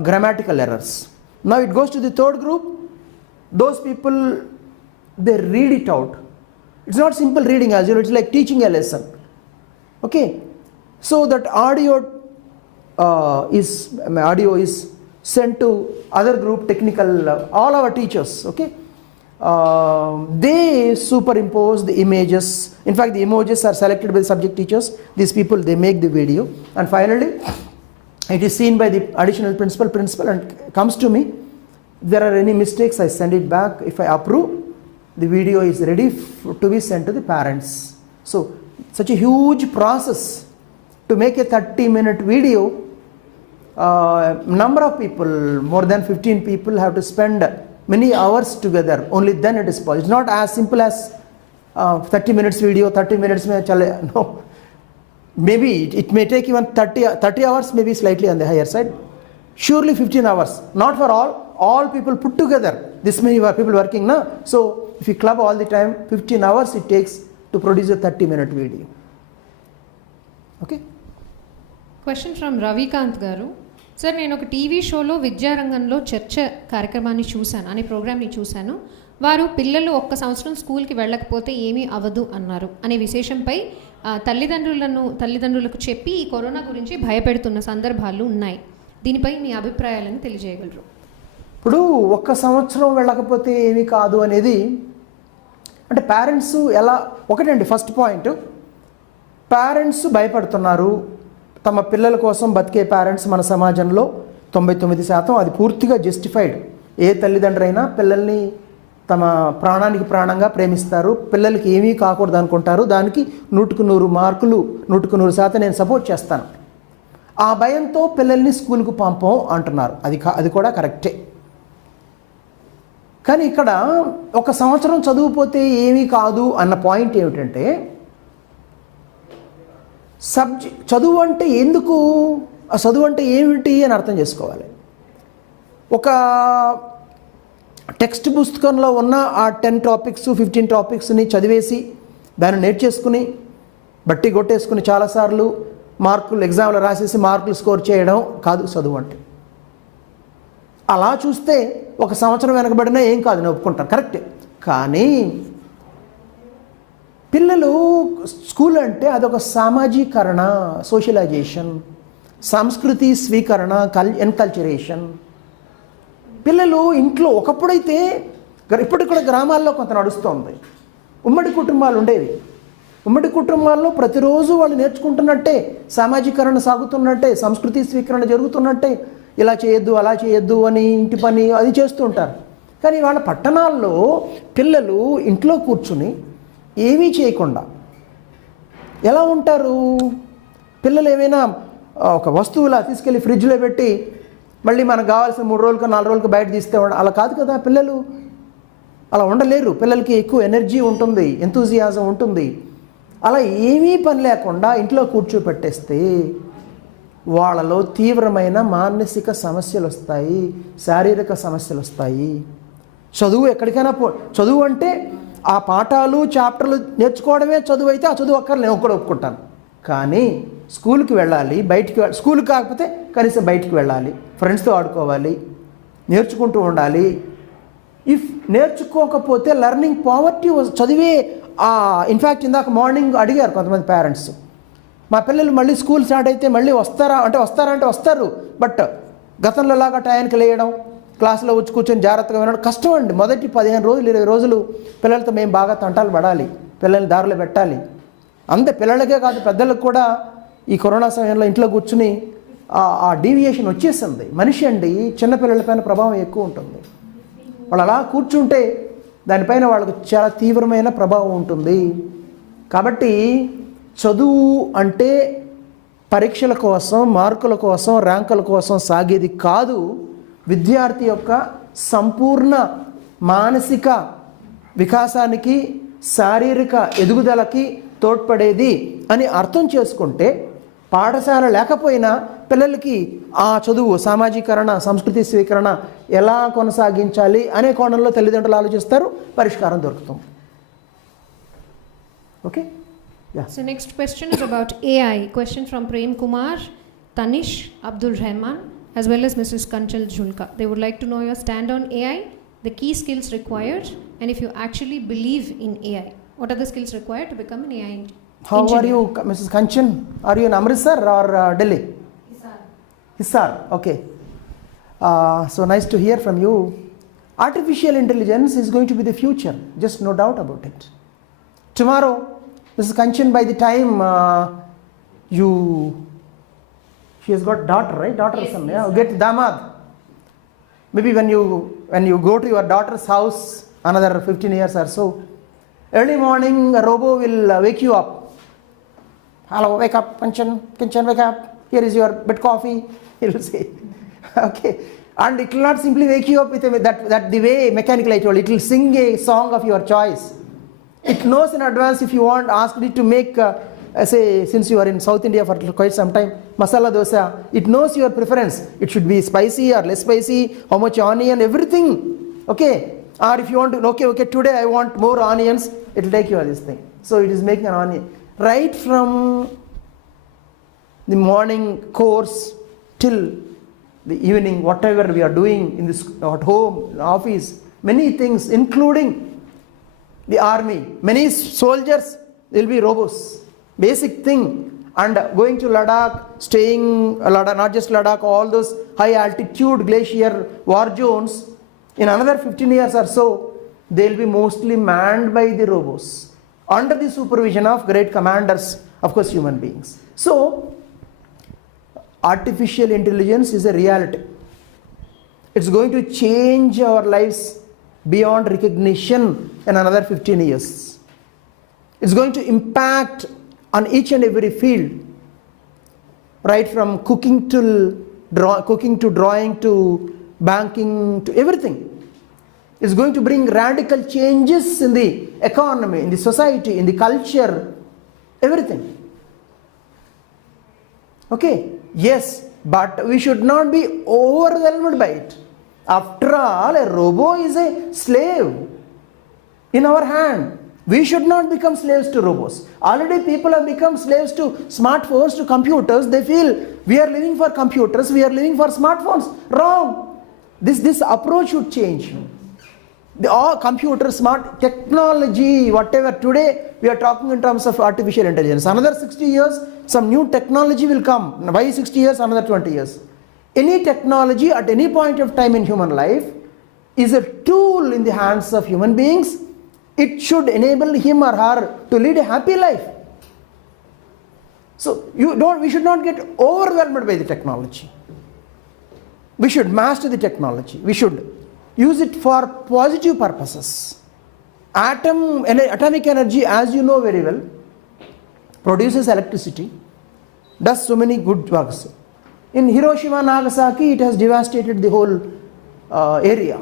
grammatical errors. Now it goes to the third group. Those people, they read it out. It's not simple reading as you know, it's like teaching a lesson. Okay, so that audio is sent to other group, technical, all our teachers. Okay. They superimpose the images. In fact, the emojis are selected by the subject teachers. These people, they make the video, and finally it is seen by the additional principal and comes to me. If there are any mistakes, I send it back. If I approve, the video is ready to be sent to the parents. So such a huge process to make a 30-minute video. Number of people, more than 15 people have to spend many hours together. Only then it is possible. It's not as simple as 30 minutes video, 30 minutes mein chale. No. Maybe it may take even 30 hours, maybe slightly on the higher side. Surely 15 hours. Not for all people put together. This many people working now. So if you club all the time, 15 hours it takes to produce a 30-minute video. Okay. Question from Ravikant Garu. Sir నేను ఒక TV షోలో విద్యారంగంలో చర్చ కార్యక్రమాన్ని చూశాను, అనే ప్రోగ్రామ్ని చూశాను. వారు పిల్లలు 1 సంవత్సరం స్కూల్కి వెళ్ళకపోతే ఏమీ అవ్వదు అన్నారు అనే విశేషంపై తల్లిదండ్రులకు చెప్పి ఈ కరోనా గురించి భయపెడుతున్న సందర్భాలు ఉన్నాయి. దీనిపై మీ అభిప్రాయాలను తెలియజేయగలరు? ఇప్పుడు 1 సంవత్సరం వెళ్ళకపోతే ఏమీ కాదు అనేది అంటే పేరెంట్స్ ఎలా, ఒకటండి ఫస్ట్ పాయింట్, పేరెంట్స్ భయపడుతున్నారు. తమ పిల్లల కోసం బతికే పేరెంట్స్ మన సమాజంలో 99% అది పూర్తిగా జస్టిఫైడ్. ఏ తల్లిదండ్రులైనా పిల్లల్ని తమ ప్రాణానికి ప్రాణంగా ప్రేమిస్తారు. పిల్లలకి ఏమీ కాకూడదు అనుకుంటారు. దానికి 100% మార్కులు 100% నేను సపోర్ట్ చేస్తాను. ఆ భయంతో పిల్లల్ని స్కూల్కు పంపం అంటున్నారు. అది కూడా కరెక్టే. కానీ ఇక్కడ 1 సంవత్సరం చదువుపోతే ఏమీ కాదు అన్న పాయింట్ ఏమిటంటే, చదువు అంటే ఎందుకు, ఆ చదువు అంటే ఏమిటి అని అర్థం చేసుకోవాలి. ఒక టెక్స్ట్ పుస్తకంలో ఉన్న ఆ 10 టాపిక్స్ 15 టాపిక్స్ని చదివేసి దాన్ని నేర్చేసుకుని బట్టి కొట్టేసుకుని చాలాసార్లు మార్కులు ఎగ్జామ్లో రాసేసి మార్కులు స్కోర్ చేయడం కాదు చదువు అంటే. అలా చూస్తే 1 సంవత్సరం వెనకబడినా ఏం కాదు, నేను ఒప్పుకుంటాను, కరెక్టే. కానీ పిల్లలు స్కూల్ అంటే అదొక సామాజీకరణ, సోషలైజేషన్, సంస్కృతి స్వీకరణ, ఎన్కల్చరేషన్. పిల్లలు ఇంట్లో ఒకప్పుడైతే, ఇప్పటికి కూడా గ్రామాల్లో కొంత నడుస్తుంది, ఉమ్మడి కుటుంబాలు ఉండేవి. ఉమ్మడి కుటుంబాల్లో ప్రతిరోజు వాళ్ళు నేర్చుకుంటున్నట్టే, సామాజీకరణ సాగుతున్నట్టే, సంస్కృతి స్వీకరణ జరుగుతున్నట్టే, ఇలా చేయొద్దు అలా చేయొద్దు అని ఇంటి పని అది చేస్తూ ఉంటారు. కానీ వాళ్ళ పట్టణాల్లో పిల్లలు ఇంట్లో కూర్చుని ఏమీ చేయకుండా ఎలా ఉంటారు? పిల్లలు ఏమైనా ఒక వస్తువులా తీసుకెళ్ళి ఫ్రిడ్జ్లో పెట్టి మళ్ళీ మనకు కావాల్సిన 3 రోజులకు 4 రోజులకు బయట తీస్తే అలా కాదు కదా. పిల్లలు అలా ఉండలేరు. పిల్లలకి ఎక్కువ ఎనర్జీ ఉంటుంది, ఎంతూజియాజం ఉంటుంది. అలా ఏమీ పని లేకుండా ఇంట్లో కూర్చోపెట్టేస్తే వాళ్ళలో తీవ్రమైన మానసిక సమస్యలు వస్తాయి, శారీరక సమస్యలు వస్తాయి. చదువు ఎక్కడికైనా చదువు అంటే ఆ పాఠాలు చాప్టర్లు నేర్చుకోవడమే చదువు అయితే ఆ చదువు అక్కర్లేదు, నేను కూడా ఒప్పుకుంటాను. కానీ స్కూల్కి వెళ్ళాలి, స్కూల్ కాకపోతే కనీసం బయటికి వెళ్ళాలి, ఫ్రెండ్స్తో ఆడుకోవాలి, నేర్చుకుంటూ ఉండాలి. ఇఫ్ నేర్చుకోకపోతే లెర్నింగ్ పావర్టీ చదివే ఇన్ఫ్యాక్ట్ ఇందాక మార్నింగ్ అడిగారు కొంతమంది పేరెంట్స్, మా పిల్లలు మళ్ళీ స్కూల్ స్టార్ట్ అయితే మళ్ళీ వస్తారా అంటే వస్తారు, బట్ గతంలో లాగా టయానికి లేయడం, క్లాస్లో వచ్చి కూర్చొని జాగ్రత్తగా వినడం కష్టం అండి. మొదటి 15 రోజులు 20 రోజులు పిల్లలతో మేము బాగా తంటాలు పడాలి, పిల్లల్ని దారిలో పెట్టాలి. అంతే, పిల్లలకే కాదు పెద్దలకు కూడా ఈ కరోనా సమయంలో ఇంట్లో కూర్చుని ఆ డీవియేషన్ వచ్చేసింది. మనిషి అండి చిన్నపిల్లలపైన ప్రభావం ఎక్కువ ఉంటుంది. వాళ్ళు అలా కూర్చుంటే దానిపైన వాళ్ళకు చాలా తీవ్రమైన ప్రభావం ఉంటుంది. కాబట్టి చదువు అంటే పరీక్షల కోసం, మార్కుల కోసం, ర్యాంకుల కోసం సాగేది కాదు. విద్యార్థి యొక్క సంపూర్ణ మానసిక వికాసానికి, శారీరక ఎదుగుదలకి తోడ్పడేది అని అర్థం చేసుకుంటే పాఠశాల లేకపోయినా పిల్లలకి ఆ చదువు, సామాజీకరణ, సంస్కృతి స్వీకరణ ఎలా కొనసాగించాలి అనే కోణంలో తల్లిదండ్రులు ఆలోచిస్తారు, పరిష్కారం దొరుకుతుంది. Okay. Yeah. So next question is about AI. Question from Prem Kumar, Tanish, Abdul Rahman, as well as Mrs. Kanchal Julka. They would like to know your stand on AI, the key skills required, and if you actually believe in AI. What are the skills required to become an AI engineer? How are you, Mrs. Kanchan? Are you in Amritsar or Delhi? Hisar. Okay. So nice to hear from you. Artificial intelligence is going to be the future, just no doubt about it. Tomorrow, Mrs. Kanchan, by the time she has got daughter, right? Daughter or something. Yeah, get damad. Maybe when you go to your daughter's house, another 15 years or so, early morning a robo will wake you up. Hello, wake up, Kanchan, wake up. Here is your bed coffee. He will say, okay. And it will not simply wake you up with that the way mechanically I told. It will sing a song of your choice. It knows in advance if you want, ask it to make, say, since you are in South India for quite some time, masala dosa, it knows your preference. It should be spicy or less spicy, how much onion, everything. Okay. Or if you want to, okay, today I want more onions, it will take you all this thing. So it is making an onion. Right from the morning course till the evening, whatever we are doing in this, at home, office, many things, including the army, many soldiers will be robots. Basic thing. And going to Ladakh, staying Ladakh, not just Ladakh, all those high altitude glacier war zones, in another 15 years or so, they will be mostly manned by the robots under the supervision of great commanders of course human beings. So artificial intelligence is a reality. It's going to change our lives beyond recognition in another 15 years. It's going to impact on each and every field, right from cooking to drawing to banking to everything. It's going to bring radical changes in the economy, in the society, in the culture, everything. Okay, yes, but we should not be overwhelmed by it. After all, a robot is a slave in our hand. We should not become slaves to robots. Already people have become slaves to smartphones, to computers. They feel we are living for computers, we are living for smartphones. Wrong. This approach should change. All computer, smart technology, whatever. Today we are talking in terms of artificial intelligence. Another 60 years, some new technology will come. Why 60 years? Another 20 years. Any technology at any point of time in human life is a tool in the hands of human beings. It should enable him or her to lead a happy life. So we should not get overwhelmed by the technology. We should master the technology. We should use it for positive purposes. Atomic energy, as you know very well, produces electricity, does so many good works. In Hiroshima, Nagasaki, it has devastated the whole area.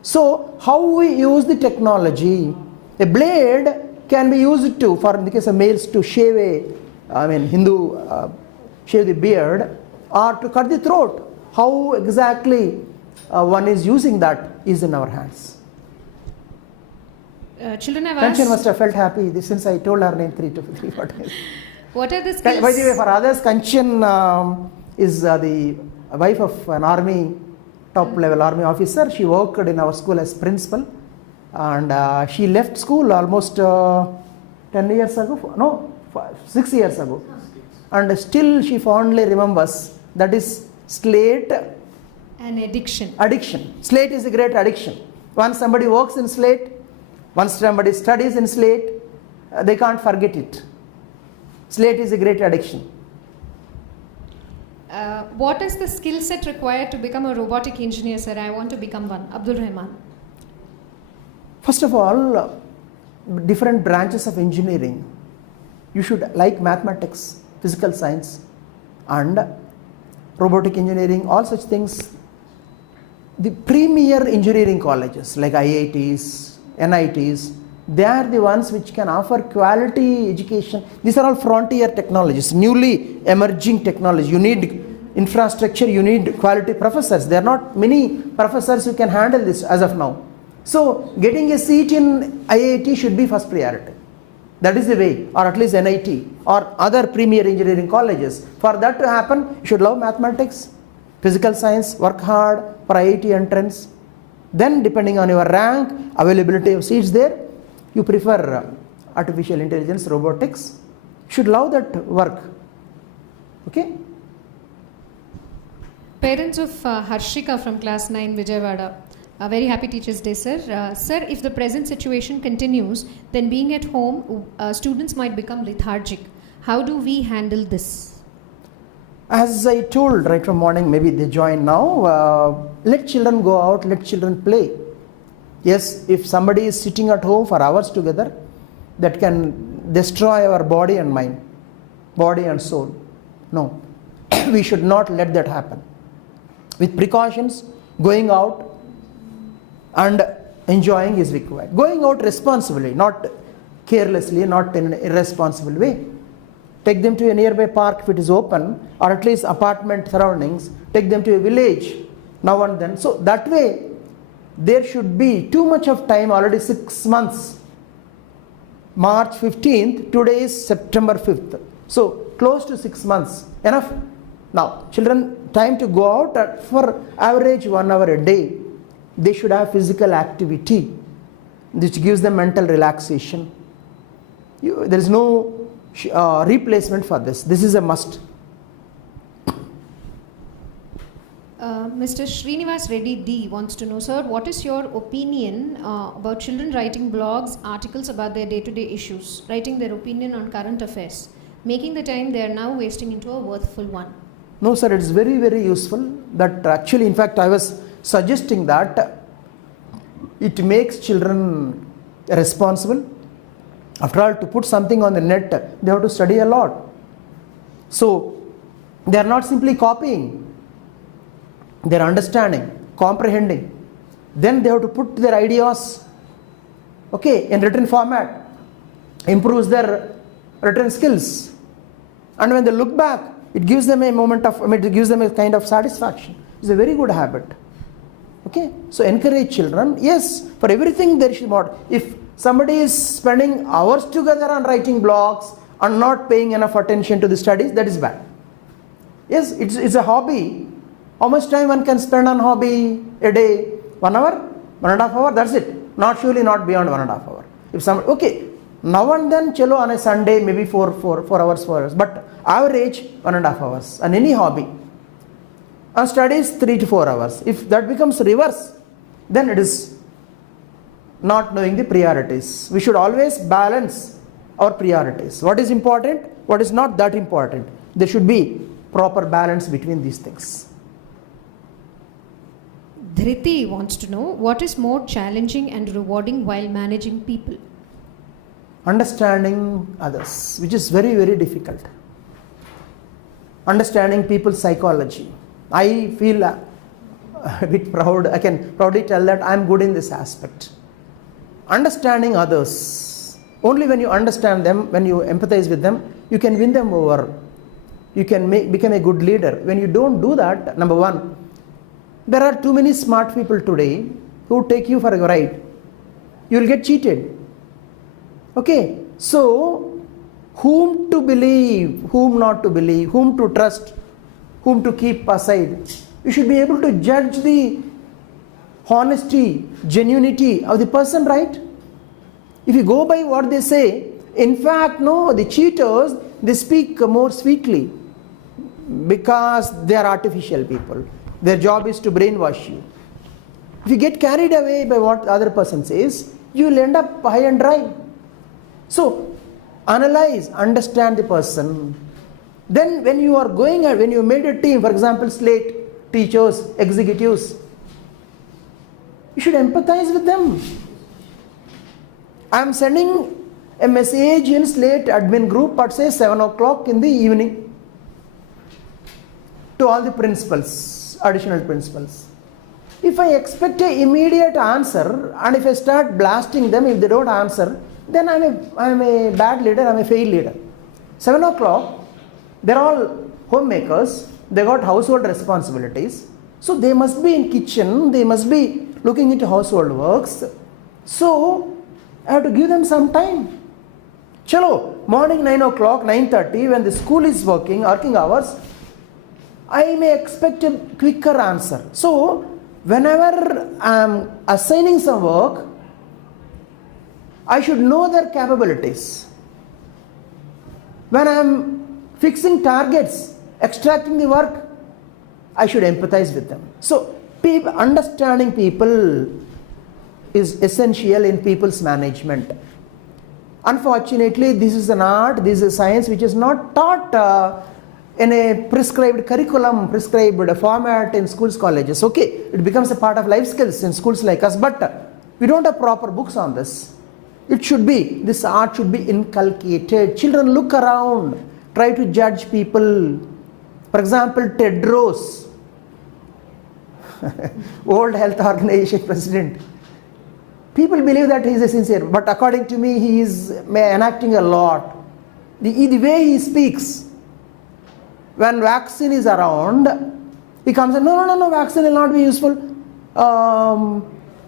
So how we use the technology? A blade can be used to, for in the case of males, to shave shave the beard, or to cut the throat. How exactly one is using that is in our hands. Children have Kanchan asked, must have felt happy since I told her name 4 times. what are the skills? By the way, for others, Kanchan is the wife of an army, top level army officer. She worked in our school as principal, and she left school almost 10 years ago, no, 6 years ago, and still she fondly remembers. That is SLATE. An addiction. Addiction. SLATE is a great addiction. Once somebody works in SLATE, once somebody studies in SLATE, they can't forget it. SLATE is a great addiction. What is the skill set required to become a robotic engineer, sir? I want to become one. Abdul Rahman. First of all, different branches of engineering. You should like mathematics, physical science, and robotic engineering, all such things. The premier engineering colleges like IITs, NITs, they are the ones which can offer quality education. These are all frontier technologies, newly emerging technology. You need infrastructure, you need quality professors. There are not many professors who can handle this as of now. So getting a seat in IIT should be first priority. That is the way, or at least NIT or other premier engineering colleges. For that to happen, you should love mathematics, physical science, work hard for IIT entrance. Then depending on your rank, availability of seats there, you prefer artificial intelligence, robotics. You should love that work. Okay? Parents of Harshika from class 9 Vijayawada. Very happy Teachers Day, sir. Sir, if the present situation continues, then being at home, students might become lethargic. How do we handle this? As I told right from morning, maybe they join now, let children go out, let children play. Yes, if somebody is sitting at home for hours together, that can destroy our body and mind, body and soul. No, we should not let that happen. With precautions, going out and enjoying is required. Going out responsibly, not carelessly, not in an irresponsible way. Take them to a nearby park if it is open, or at least apartment surroundings. Take them to a village now and then. So that way, there should be too much of time, already 6 months. March 15th, today is September 5th. So close to 6 months, enough. Now, children, time to go out for average 1 hour a day. They should have physical activity, which gives them mental relaxation. There is no replacement for this. This is a must. Mr. Srinivas Reddy D wants to know, sir, what is your opinion about children writing blogs, articles about their day-to-day issues, writing their opinion on current affairs, making the time they are now wasting into a worthful one? No, sir, it's very, very useful. That actually, in fact, I was suggesting that it makes children responsible. After all, to put something on the net, they have to study a lot. So, they are not simply copying, they are understanding, comprehending. Then they have to put their ideas, okay, in written format, improves their written skills. And when they look back, it gives them a moment of, it gives them a kind of satisfaction. It's a very good habit. Okay, so encourage children. Yes, for everything there should not. If somebody is spending hours together on writing blogs and not paying enough attention to the studies, that is bad. Yes, it's a hobby. How much time one can spend on hobby a day? 1 hour? 1.5 hours? That's it. Not surely not beyond 1.5 hours. If some, okay, now and then, chalo, on a Sunday, maybe 4 hours. But average 1.5 hours on any hobby. On studies, 3 to 4 hours. If that becomes reverse, then it is not knowing the priorities. We should always balance our priorities. What is important? What is not that important? There should be proper balance between these things. Dhriti wants to know, what is more challenging and rewarding while managing people? Understanding others, which is very, very difficult. Understanding people's psychology. I feel a bit proud. I can proudly tell that I am good in this aspect. Understanding others. Only when you understand them, when you empathize with them, you can win them over. You can become a good leader. When you don't do that, number one, there are too many smart people today who take you for a ride. You will get cheated. Okay, so whom to believe, whom not to believe, whom to trust, whom to keep aside. You should be able to judge the honesty, genuinity of the person, right? If you go by what they say, in fact, no, the cheaters, they speak more sweetly because they are artificial people. Their job is to brainwash you. If you get carried away by what the other person says, you will end up high and dry. So, analyze, understand the person. Then when you are going out, when you made a team, for example, SLATE, teachers, executives, you should empathize with them. I am sending a message in SLATE admin group at say 7 o'clock in the evening to all the principals, additional principals. If I expect an immediate answer and if I start blasting them, if they don't answer, then I am a bad leader, I am a failed leader. 7 o'clock, they are all homemakers, they got household responsibilities. So they must be in kitchen, they must be looking into household works. So I have to give them some time. Chalo, morning 9 o'clock, 9:30, when the school is working hours, I may expect a quicker answer. So whenever I am assigning some work, I should know their capabilities. When I am fixing targets, extracting the work, I should empathize with them. So understanding people is essential in people's management. Unfortunately, this is an art, this is a science which is not taught in a prescribed curriculum, prescribed format in schools, colleges. Okay, it becomes a part of life skills in schools like us, but we don't have proper books on this. It should be, this art should be inculcated. Children look around, try to judge people. For example, Tedros, World Health Organization president. People believe that he is a sincere, but according to me, he is enacting a lot. The way he speaks, when vaccine is around, he comes and no, vaccine will not be useful.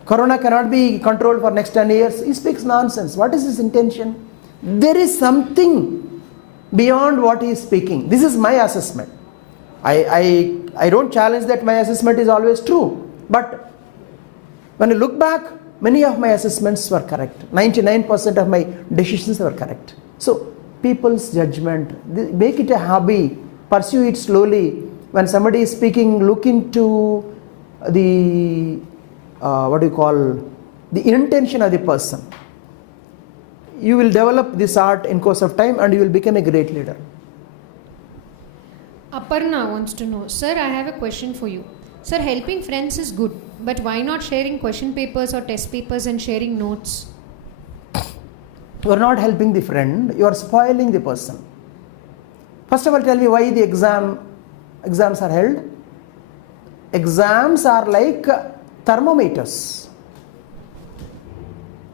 Corona cannot be controlled for next 10 years. He speaks nonsense. What is his intention? There is something beyond what he is speaking. This is my assessment. I don't challenge that my assessment is always true. But when I look back, many of my assessments were correct. 99% of my decisions were correct. So people's judgment, make it a hobby. Pursue it slowly. When somebody is speaking, look into the what do you call, the intention of the person. You will develop this art in course of time and you will become a great leader. Aparna wants to know, sir, I have a question for you. Sir, helping friends is good, but why not sharing question papers or test papers and sharing notes? You are not helping the friend, you are spoiling the person. First of all, tell me why the exams are held. Exams are like thermometers,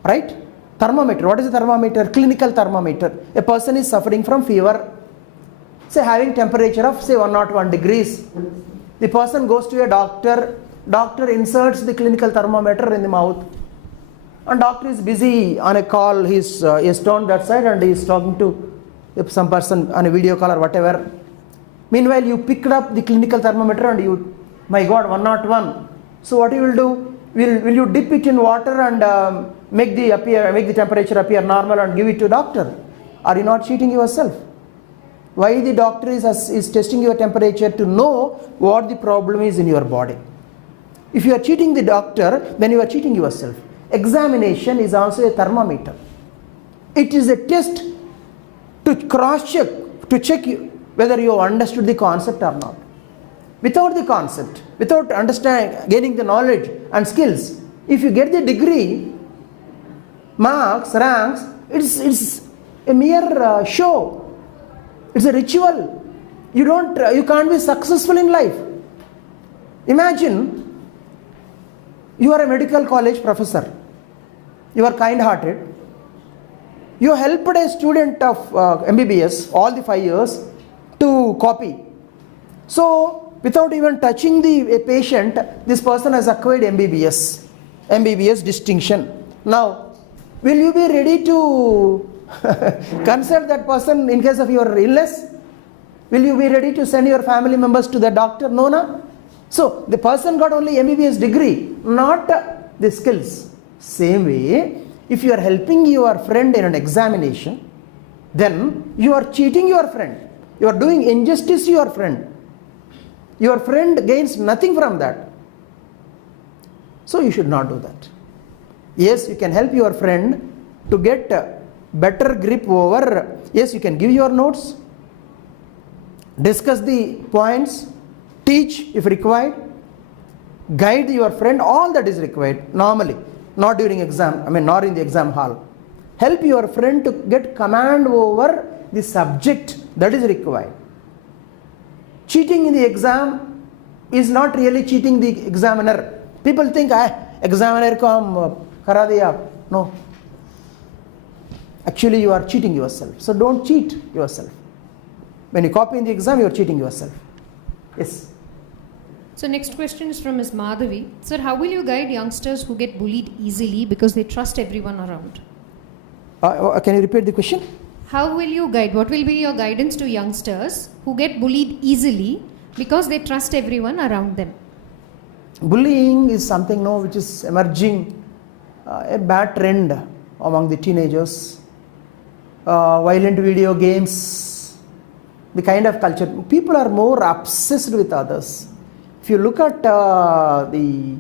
right? Thermometer. What is a thermometer? Clinical thermometer. A person is suffering from fever, say having temperature of say 101 degrees. The person goes to a doctor. Doctor inserts the clinical thermometer in the mouth, and doctor is busy on a call. He's turned that side and he's talking to some person on a video call or whatever. Meanwhile, you picked up the clinical thermometer and you, my God, 101. So what you will do? Will you dip it in water and make the temperature appear normal and give it to doctor? Are you not cheating yourself? Why the doctor is testing your temperature? To know what the problem is in your body. If you are cheating the doctor, then you are cheating yourself. Examination is also a thermometer. It is a test to cross-check, to check whether you understood the concept or not. Without the concept, without gaining the knowledge and skills, if you get the degree, marks, ranks, it's a mere show. It's a ritual. You can't be successful in life. Imagine you are a medical college professor. You are kind-hearted. You helped a student of MBBS all the 5 years to copy. So without even touching a patient, this person has acquired MBBS distinction. Now, will you be ready to consult that person in case of your illness? Will you be ready to send your family members to the doctor? No. So the person got only MBBS degree, not the skills. Same way, if you are helping your friend in an examination, then you are cheating your friend. You are doing injustice to your friend. Your friend gains nothing from that. So you should not do that. Yes, you can help your friend to get better grip over. Yes, you can give your notes, discuss the points, teach if required, guide your friend, all that is required normally, not during exam, not in the exam hall. Help your friend to get command over the subject, that is required. Cheating in the exam is not really cheating the examiner. People think, examiner ko hum kara diya. No. Actually, you are cheating yourself. So don't cheat yourself. When you copy in the exam, you are cheating yourself. Yes. So next question is from Ms. Madhavi. Sir, how will you guide youngsters who get bullied easily because they trust everyone around? Can you repeat the question? How will you guide? What will be your guidance to youngsters who get bullied easily because they trust everyone around them? Bullying is something which is emerging, a bad trend among the teenagers. Violent video games, the kind of culture. People are more obsessed with others. If you look at the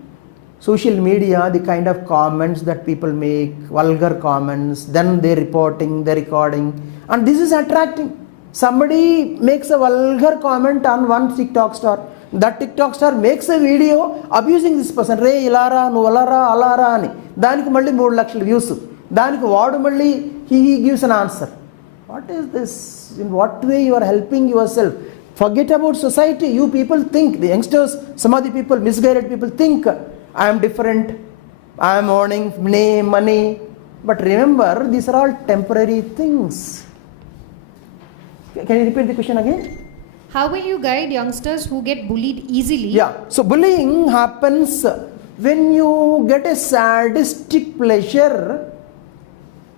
social media, the kind of comments that people make, vulgar comments, then they're reporting, they're recording, and this is attracting. Somebody makes a vulgar comment on one TikTok star. That TikTok star makes a video abusing this person. Re ilara, nu alara, alara ani. Daniki malli 3 lakhs views. Daniki vaadu malli he gives an answer. What is this? In what way you are helping yourself? Forget about society. You people think, the youngsters, some of the people, misguided people think, I am different, I am earning name, money. But remember, these are all temporary things. Can you repeat the question again? How will you guide youngsters who get bullied easily? Yeah, so bullying happens when you get a sadistic pleasure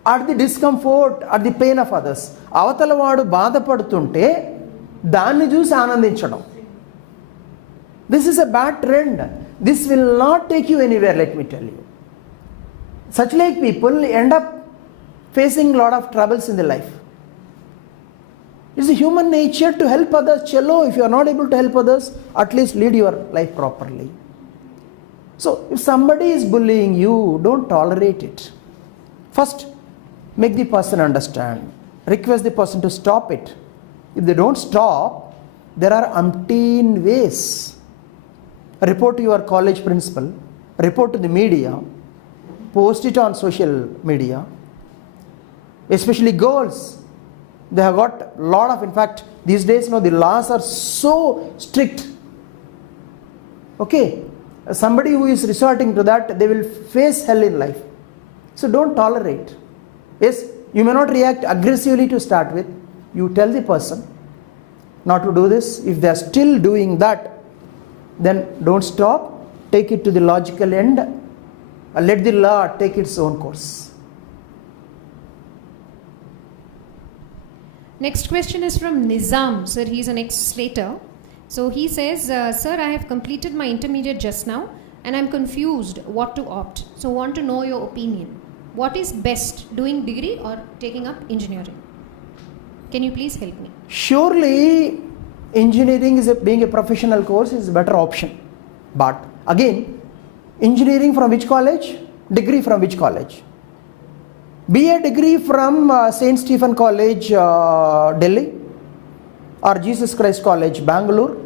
at the discomfort, at the pain of others. అవతల వాడు బాధపడుతుంటే దాన్ని చూసి ఆనందించడం. This is a bad trend. This will not take you anywhere, let me tell you. Such like people end up facing a lot of troubles in their life. It's a human nature to help others. Cello, if you are not able to help others, at least lead your life properly. So if somebody is bullying you, don't tolerate it. First, make the person understand. Request the person to stop it. If they don't stop, there are umpteen ways. Report to your college principal, report to the media, post it on social media. Especially girls, they have got a lot of, in fact, these days, the laws are so strict. Okay, somebody who is resorting to that, they will face hell in life. So don't tolerate. Yes, you may not react aggressively to start with. You tell the person not to do this. If they are still doing that, then don't stop. Take it to the logical end. Let the law take its own course. Next question is from Nizam. Sir, he is an ex-slater. So he says, sir, I have completed my intermediate just now and I'm confused what to opt. So want to know your opinion. What is best, doing degree or taking up engineering? Can you please help me? Surely engineering being a professional course is a better option. But again, engineering from which college? Degree from which college? BA degree from St. Stephen College, Delhi, or Jesus Christ College, Bangalore.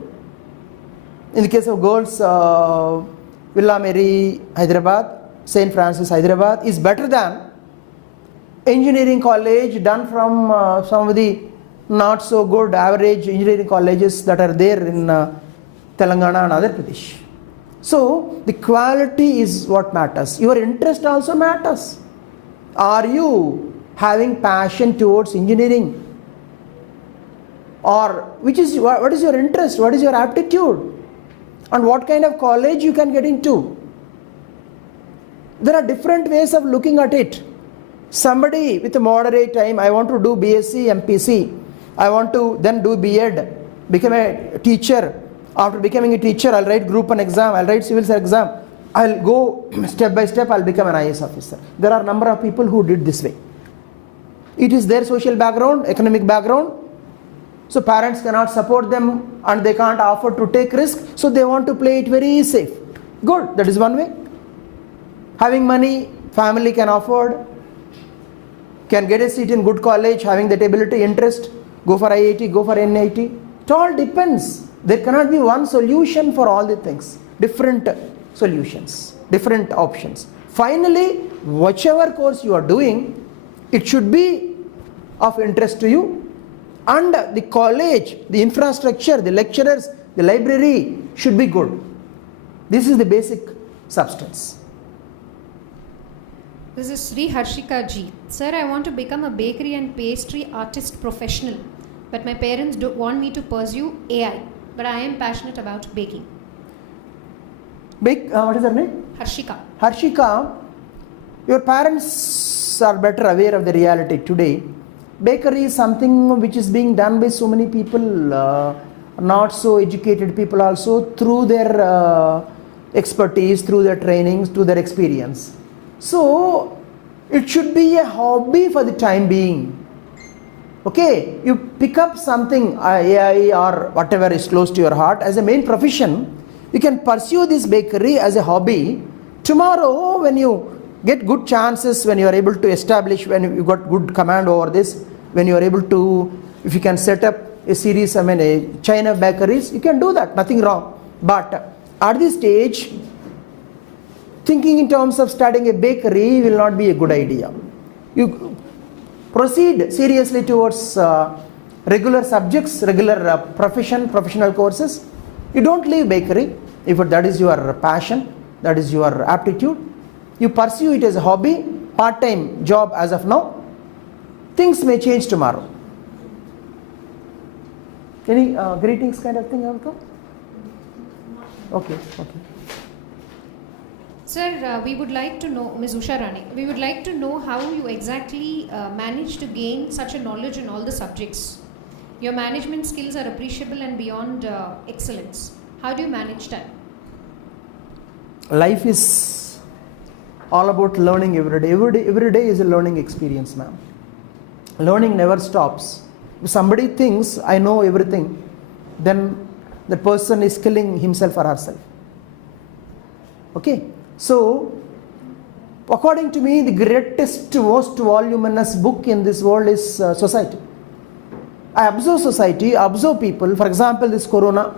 In the case of girls, Villa Mary, Hyderabad, St. Francis, Hyderabad is better than engineering college done from some of the not so good average engineering colleges that are there in Telangana and Andhra Pradesh. So the quality is what matters. Your interest also matters. Are you having passion towards engineering? Or what is your interest? What is your aptitude? And what kind of college you can get into? There are different ways of looking at it. Somebody with a moderate time, I want to do BSc, MPC. I want to then do B.Ed, become a teacher. After becoming a teacher, I'll write group 1 exam, I'll write civil service exam. I'll go step by step, I'll become an IAS officer. There are a number of people who did this way. It is their social background, economic background. So parents cannot support them and they can't afford to take risk. So they want to play it very safe. Good, that is one way. Having money, family can afford, can get a seat in good college, having that ability, interest, go for IIT, go for NIT. It all depends. There cannot be one solution for all the things. Different solutions, different options. Finally, whichever course you are doing, it should be of interest to you, and the college, the infrastructure, the lecturers, the library should be good. This is the basic substance. This is Sri Harshika Ji. Sir, I want to become a bakery and pastry artist professional, but my parents don't want me to pursue AI, but I am passionate about baking. What is her name? Harshika. Harshika, your parents are better aware of the reality today. Bakery is something which is being done by so many people, not so educated people also, through their expertise, through their trainings, through their experience. So it should be a hobby for the time being. Okay, you pick up something, AI or whatever is close to your heart as a main profession. You can pursue this bakery as a hobby. Tomorrow, when you get good chances, when you are able to establish, when you got good command over this, when you are able to, if you can set up a series, a chain of bakeries, you can do that, nothing wrong. But at this stage, thinking in terms of starting a bakery will not be a good idea. You proceed seriously towards regular subjects, regular professional courses. You don't leave bakery if that is your passion, that is your aptitude. You pursue it as a hobby, part-time job as of now. Things may change tomorrow. Any greetings kind of thing, Avka? Okay. Sir, we would like to know, Ms. Usha Rani, we would like to know how you exactly manage to gain such a knowledge in all the subjects. Your management skills are appreciable and beyond excellence. How do you manage time? Life is all about learning every day. Every day is a learning experience, ma'am. Learning never stops. If somebody thinks, I know everything, then the person is killing himself or herself. Okay, so according to me, the greatest, most voluminous book in this world is society. I observe society, observe people. For example, this corona.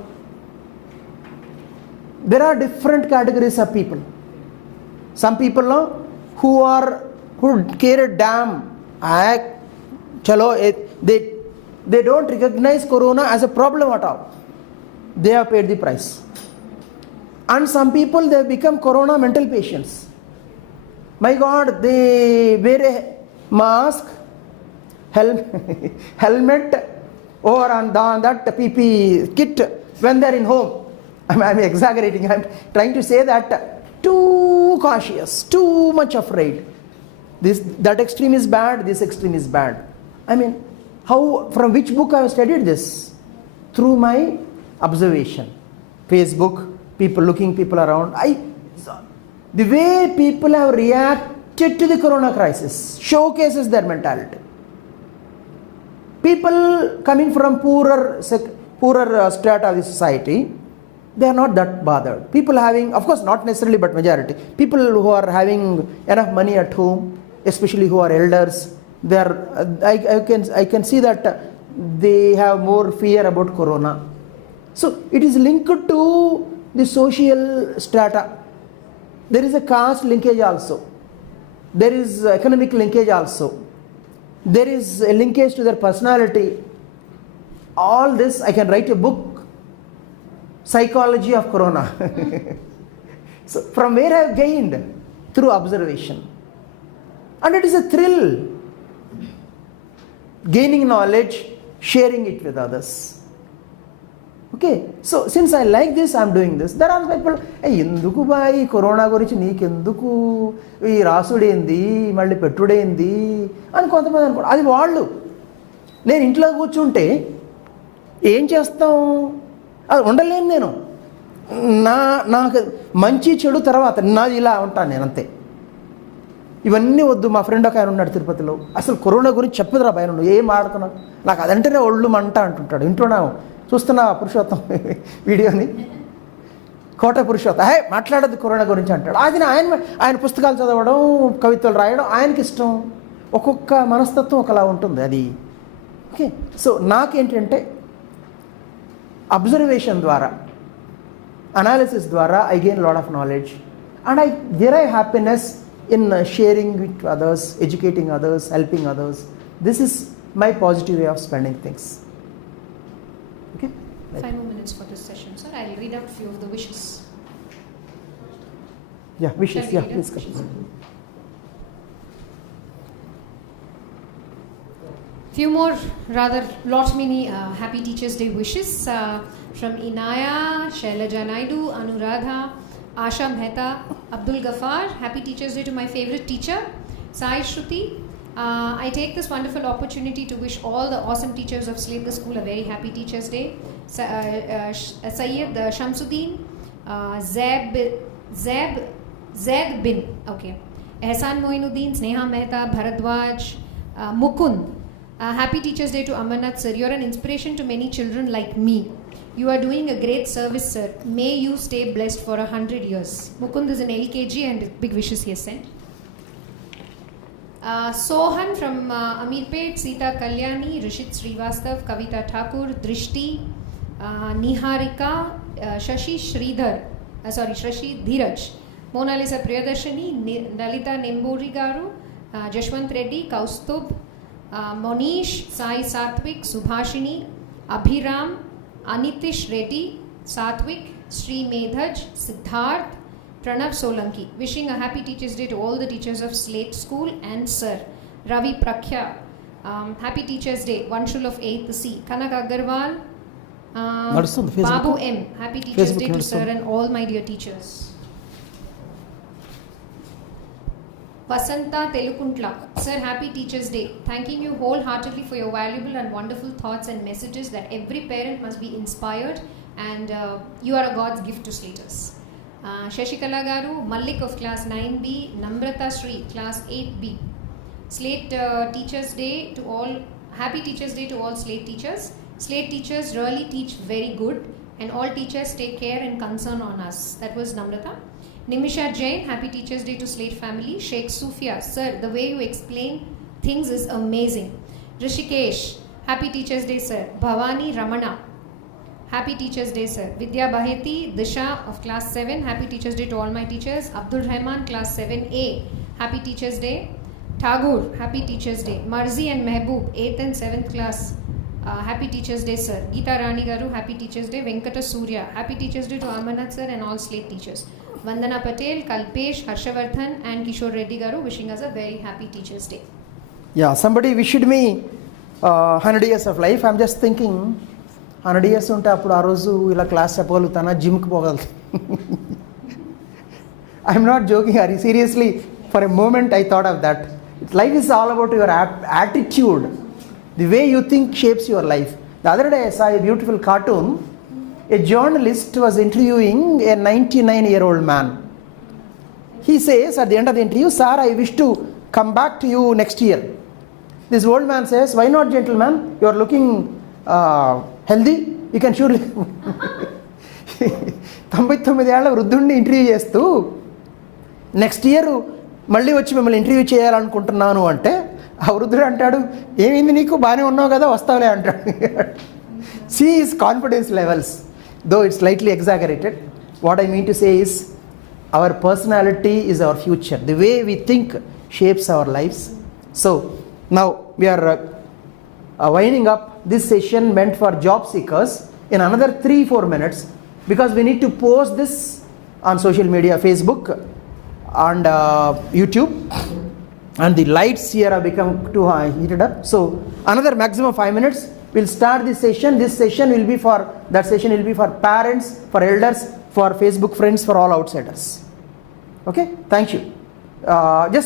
There are different categories of people. Some people who care a damn. They don't recognize corona as a problem at all. They have paid the price. And some people, they become corona mental patients. My God, they wear a mask, helmet, or on that PP kit when they are in home. I'm exaggerating. I'm trying to say that too cautious, too much afraid. That extreme is bad, this extreme is bad. I mean, from which book I have studied this? Through my observation. Facebook, looking people around. The way people have reacted to the corona crisis showcases their mentality. People coming from poorer strata of the society, they are not that bothered. People having, of course not necessarily but majority, people who are having enough money at home, especially who are elders, they are, I can see that they have more fear about corona. So it is linked to the social strata. There is a caste linkage also. There is economic linkage also. There is a linkage to their personality. All this, I can write a book, Psychology of Corona. So from where I have gained? Through observation. And it is a thrill. Gaining knowledge, sharing it with others. Okay, so since I like this, I am doing this. There are people, hey, enduku bhai corona gurinchi neeku enduku ee rasudu endi malli pettudu endi ani kontamandi anuko adi vallu nenu intlo కూర్చుంటే ఏం చేస్తాం అది ఉండలేను నేను నాకు మంచి చెడు తర్వాత నాది ఇలా ఉంటాను నేను అంతే ఇవన్నీ వద్దు మా ఫ్రెండ్ ఒక ఆయన ఉన్నాడు తిరుపతిలో అసలు కరోనా గురించి చెప్పదురా భయ నువ్వు ఏం ఆడుతున్నావు నాకు అదంటేనే ఒళ్ళు మంట అంటుంటాడు వింటున్నావు చూస్తున్నా పురుషోత్తం వీడియోని కోట పురుషోత్తం మాట్లాడద్దు కరోనా గురించి అంటాడు అది ఆయన పుస్తకాలు చదవడం కవితలు రాయడం ఆయనకి ఇష్టం ఒక్కొక్క మనస్తత్వం ఒకలా ఉంటుంది అది ఓకే సో నాకేంటంటే అబ్జర్వేషన్ ద్వారా అనాలిసిస్ ద్వారా I gain lot of knowledge and I derive happiness in sharing with others, educating others, helping others. This is my positive way of spending things. Okay? 5 more minutes for this session, sir. I'll read out a few of the wishes. Yeah, wishes. Yeah, please come. Few more rather lot many happy Teachers Day wishes from Inaya, Shailaja Naidu, Anuradha, Asha Mehta, Abdul Ghaffar. Happy Teachers Day to my favorite teacher, Sai Shruti. I take this wonderful opportunity to wish all the awesome teachers of SLATE the school a very happy Teachers Day. Sayyid Shamsuddin, Zaid Bin, okay. Ehsan Moinuddin, Sneha Mehta, Bharadwaj, Mukund. Happy Teachers Day to Amarnath sir. You are an inspiration to many children like me. You are doing a great service, sir. May you stay blessed for 100 years. Mukund is in LKG and big wishes he has sent. Sohan from Amirpet, Sita Kalyani, Rishit Srivastav, Kavita Thakur, Drishti, Niharika, Shashi Dhiraj, Mona Lisa Priyadarshini, Dalita Nemburi Garu, Jashwant Reddy, Kaustubh, Monish, Sai Satvik, Subhashini, Abhiram, Anitish Reddy, Satvik, Sri Medhaj, Siddharth, Pranav Solanki. Wishing a happy Teachers Day to all the teachers of SLATE School and sir. Ravi Prakhya. Happy Teachers Day. Vanshul of 8th C. Kanak Agarwal. Babu M. Happy Teachers Day to sir and all my dear teachers. Vasanta Telukuntla. Sir, happy Teachers Day. Thanking you wholeheartedly for your valuable and wonderful thoughts and messages that every parent must be inspired and you are a God's gift to SLATers. Shashikala Garu, Malik of class 9B, Namrata Sri, class 8B. SLATE Teachers Day to all, happy Teachers Day to all SLATE teachers. SLATE teachers really teach very good and all teachers take care and concern on us. That was Namrata. Nimisha Jain, happy Teachers Day to Slate family. Sheikh Sufia, sir, the way you explain things is amazing. Rishikesh, happy Teachers Day, sir. Bhavani Ramana, happy Teachers Day, sir. Vidya Baheti, Disha of class 7, happy Teachers Day to all my teachers. Abdul Rahman, class 7A, happy Teachers Day. Tagore, happy Teachers Day. Marzi and Mehboob, 8th and 7th class, happy Teachers Day, sir. Geeta Rani Garu, happy Teachers Day. Venkata Surya, happy Teachers Day to Amarnath, sir, and all Slate teachers. Vandana Patel, Kalpesh, Harshavardhan, and Kishore Reddy Garu wishing us a very happy Teachers Day. Yeah, somebody wished me 100 years of life. I'm just thinking 100 years ఉంటే అప్పుడు ఆ రోజు ఇలా class చెప్పగలుగుతానా, జిమ్కి పోగలుగుతా. I'm not joking, Hari. Seriously, for a moment I thought of that. Life is all about your attitude. The way you think shapes your life. The other day I saw a beautiful cartoon. A journalist was interviewing a 99-year-old man. He says at the end of the interview, "Sir, I wish to come back to you next year." This old man says, "Why not, gentleman? You are looking healthy. You can surely." 99 ఏళ్ల వృద్ధుడిని interview చేస్తూ next year మళ్ళీ వచ్చి మిమ్మల్ని interview చేయాలనుకుంటున్నాను అంటే ఆ వృద్ధుడు అంటాడు, "ఏమైంది నీకు, బాగానే ఉన్నావు కదా, వస్తావులే" అంటాడు. See his confidence levels, though it's slightly exaggerated. What I mean to say is our personality is our future. The way we think shapes our lives. So now we are winding up this session meant for job seekers in another 3-4 minutes, because we need to post this on social media, Facebook and YouTube, and the lights here have become too heated up. So another maximum 5 minutes, we'll start this session. This session will be for, that session will be for parents, for elders, for Facebook friends, for all outsiders. Okay, thank you. Just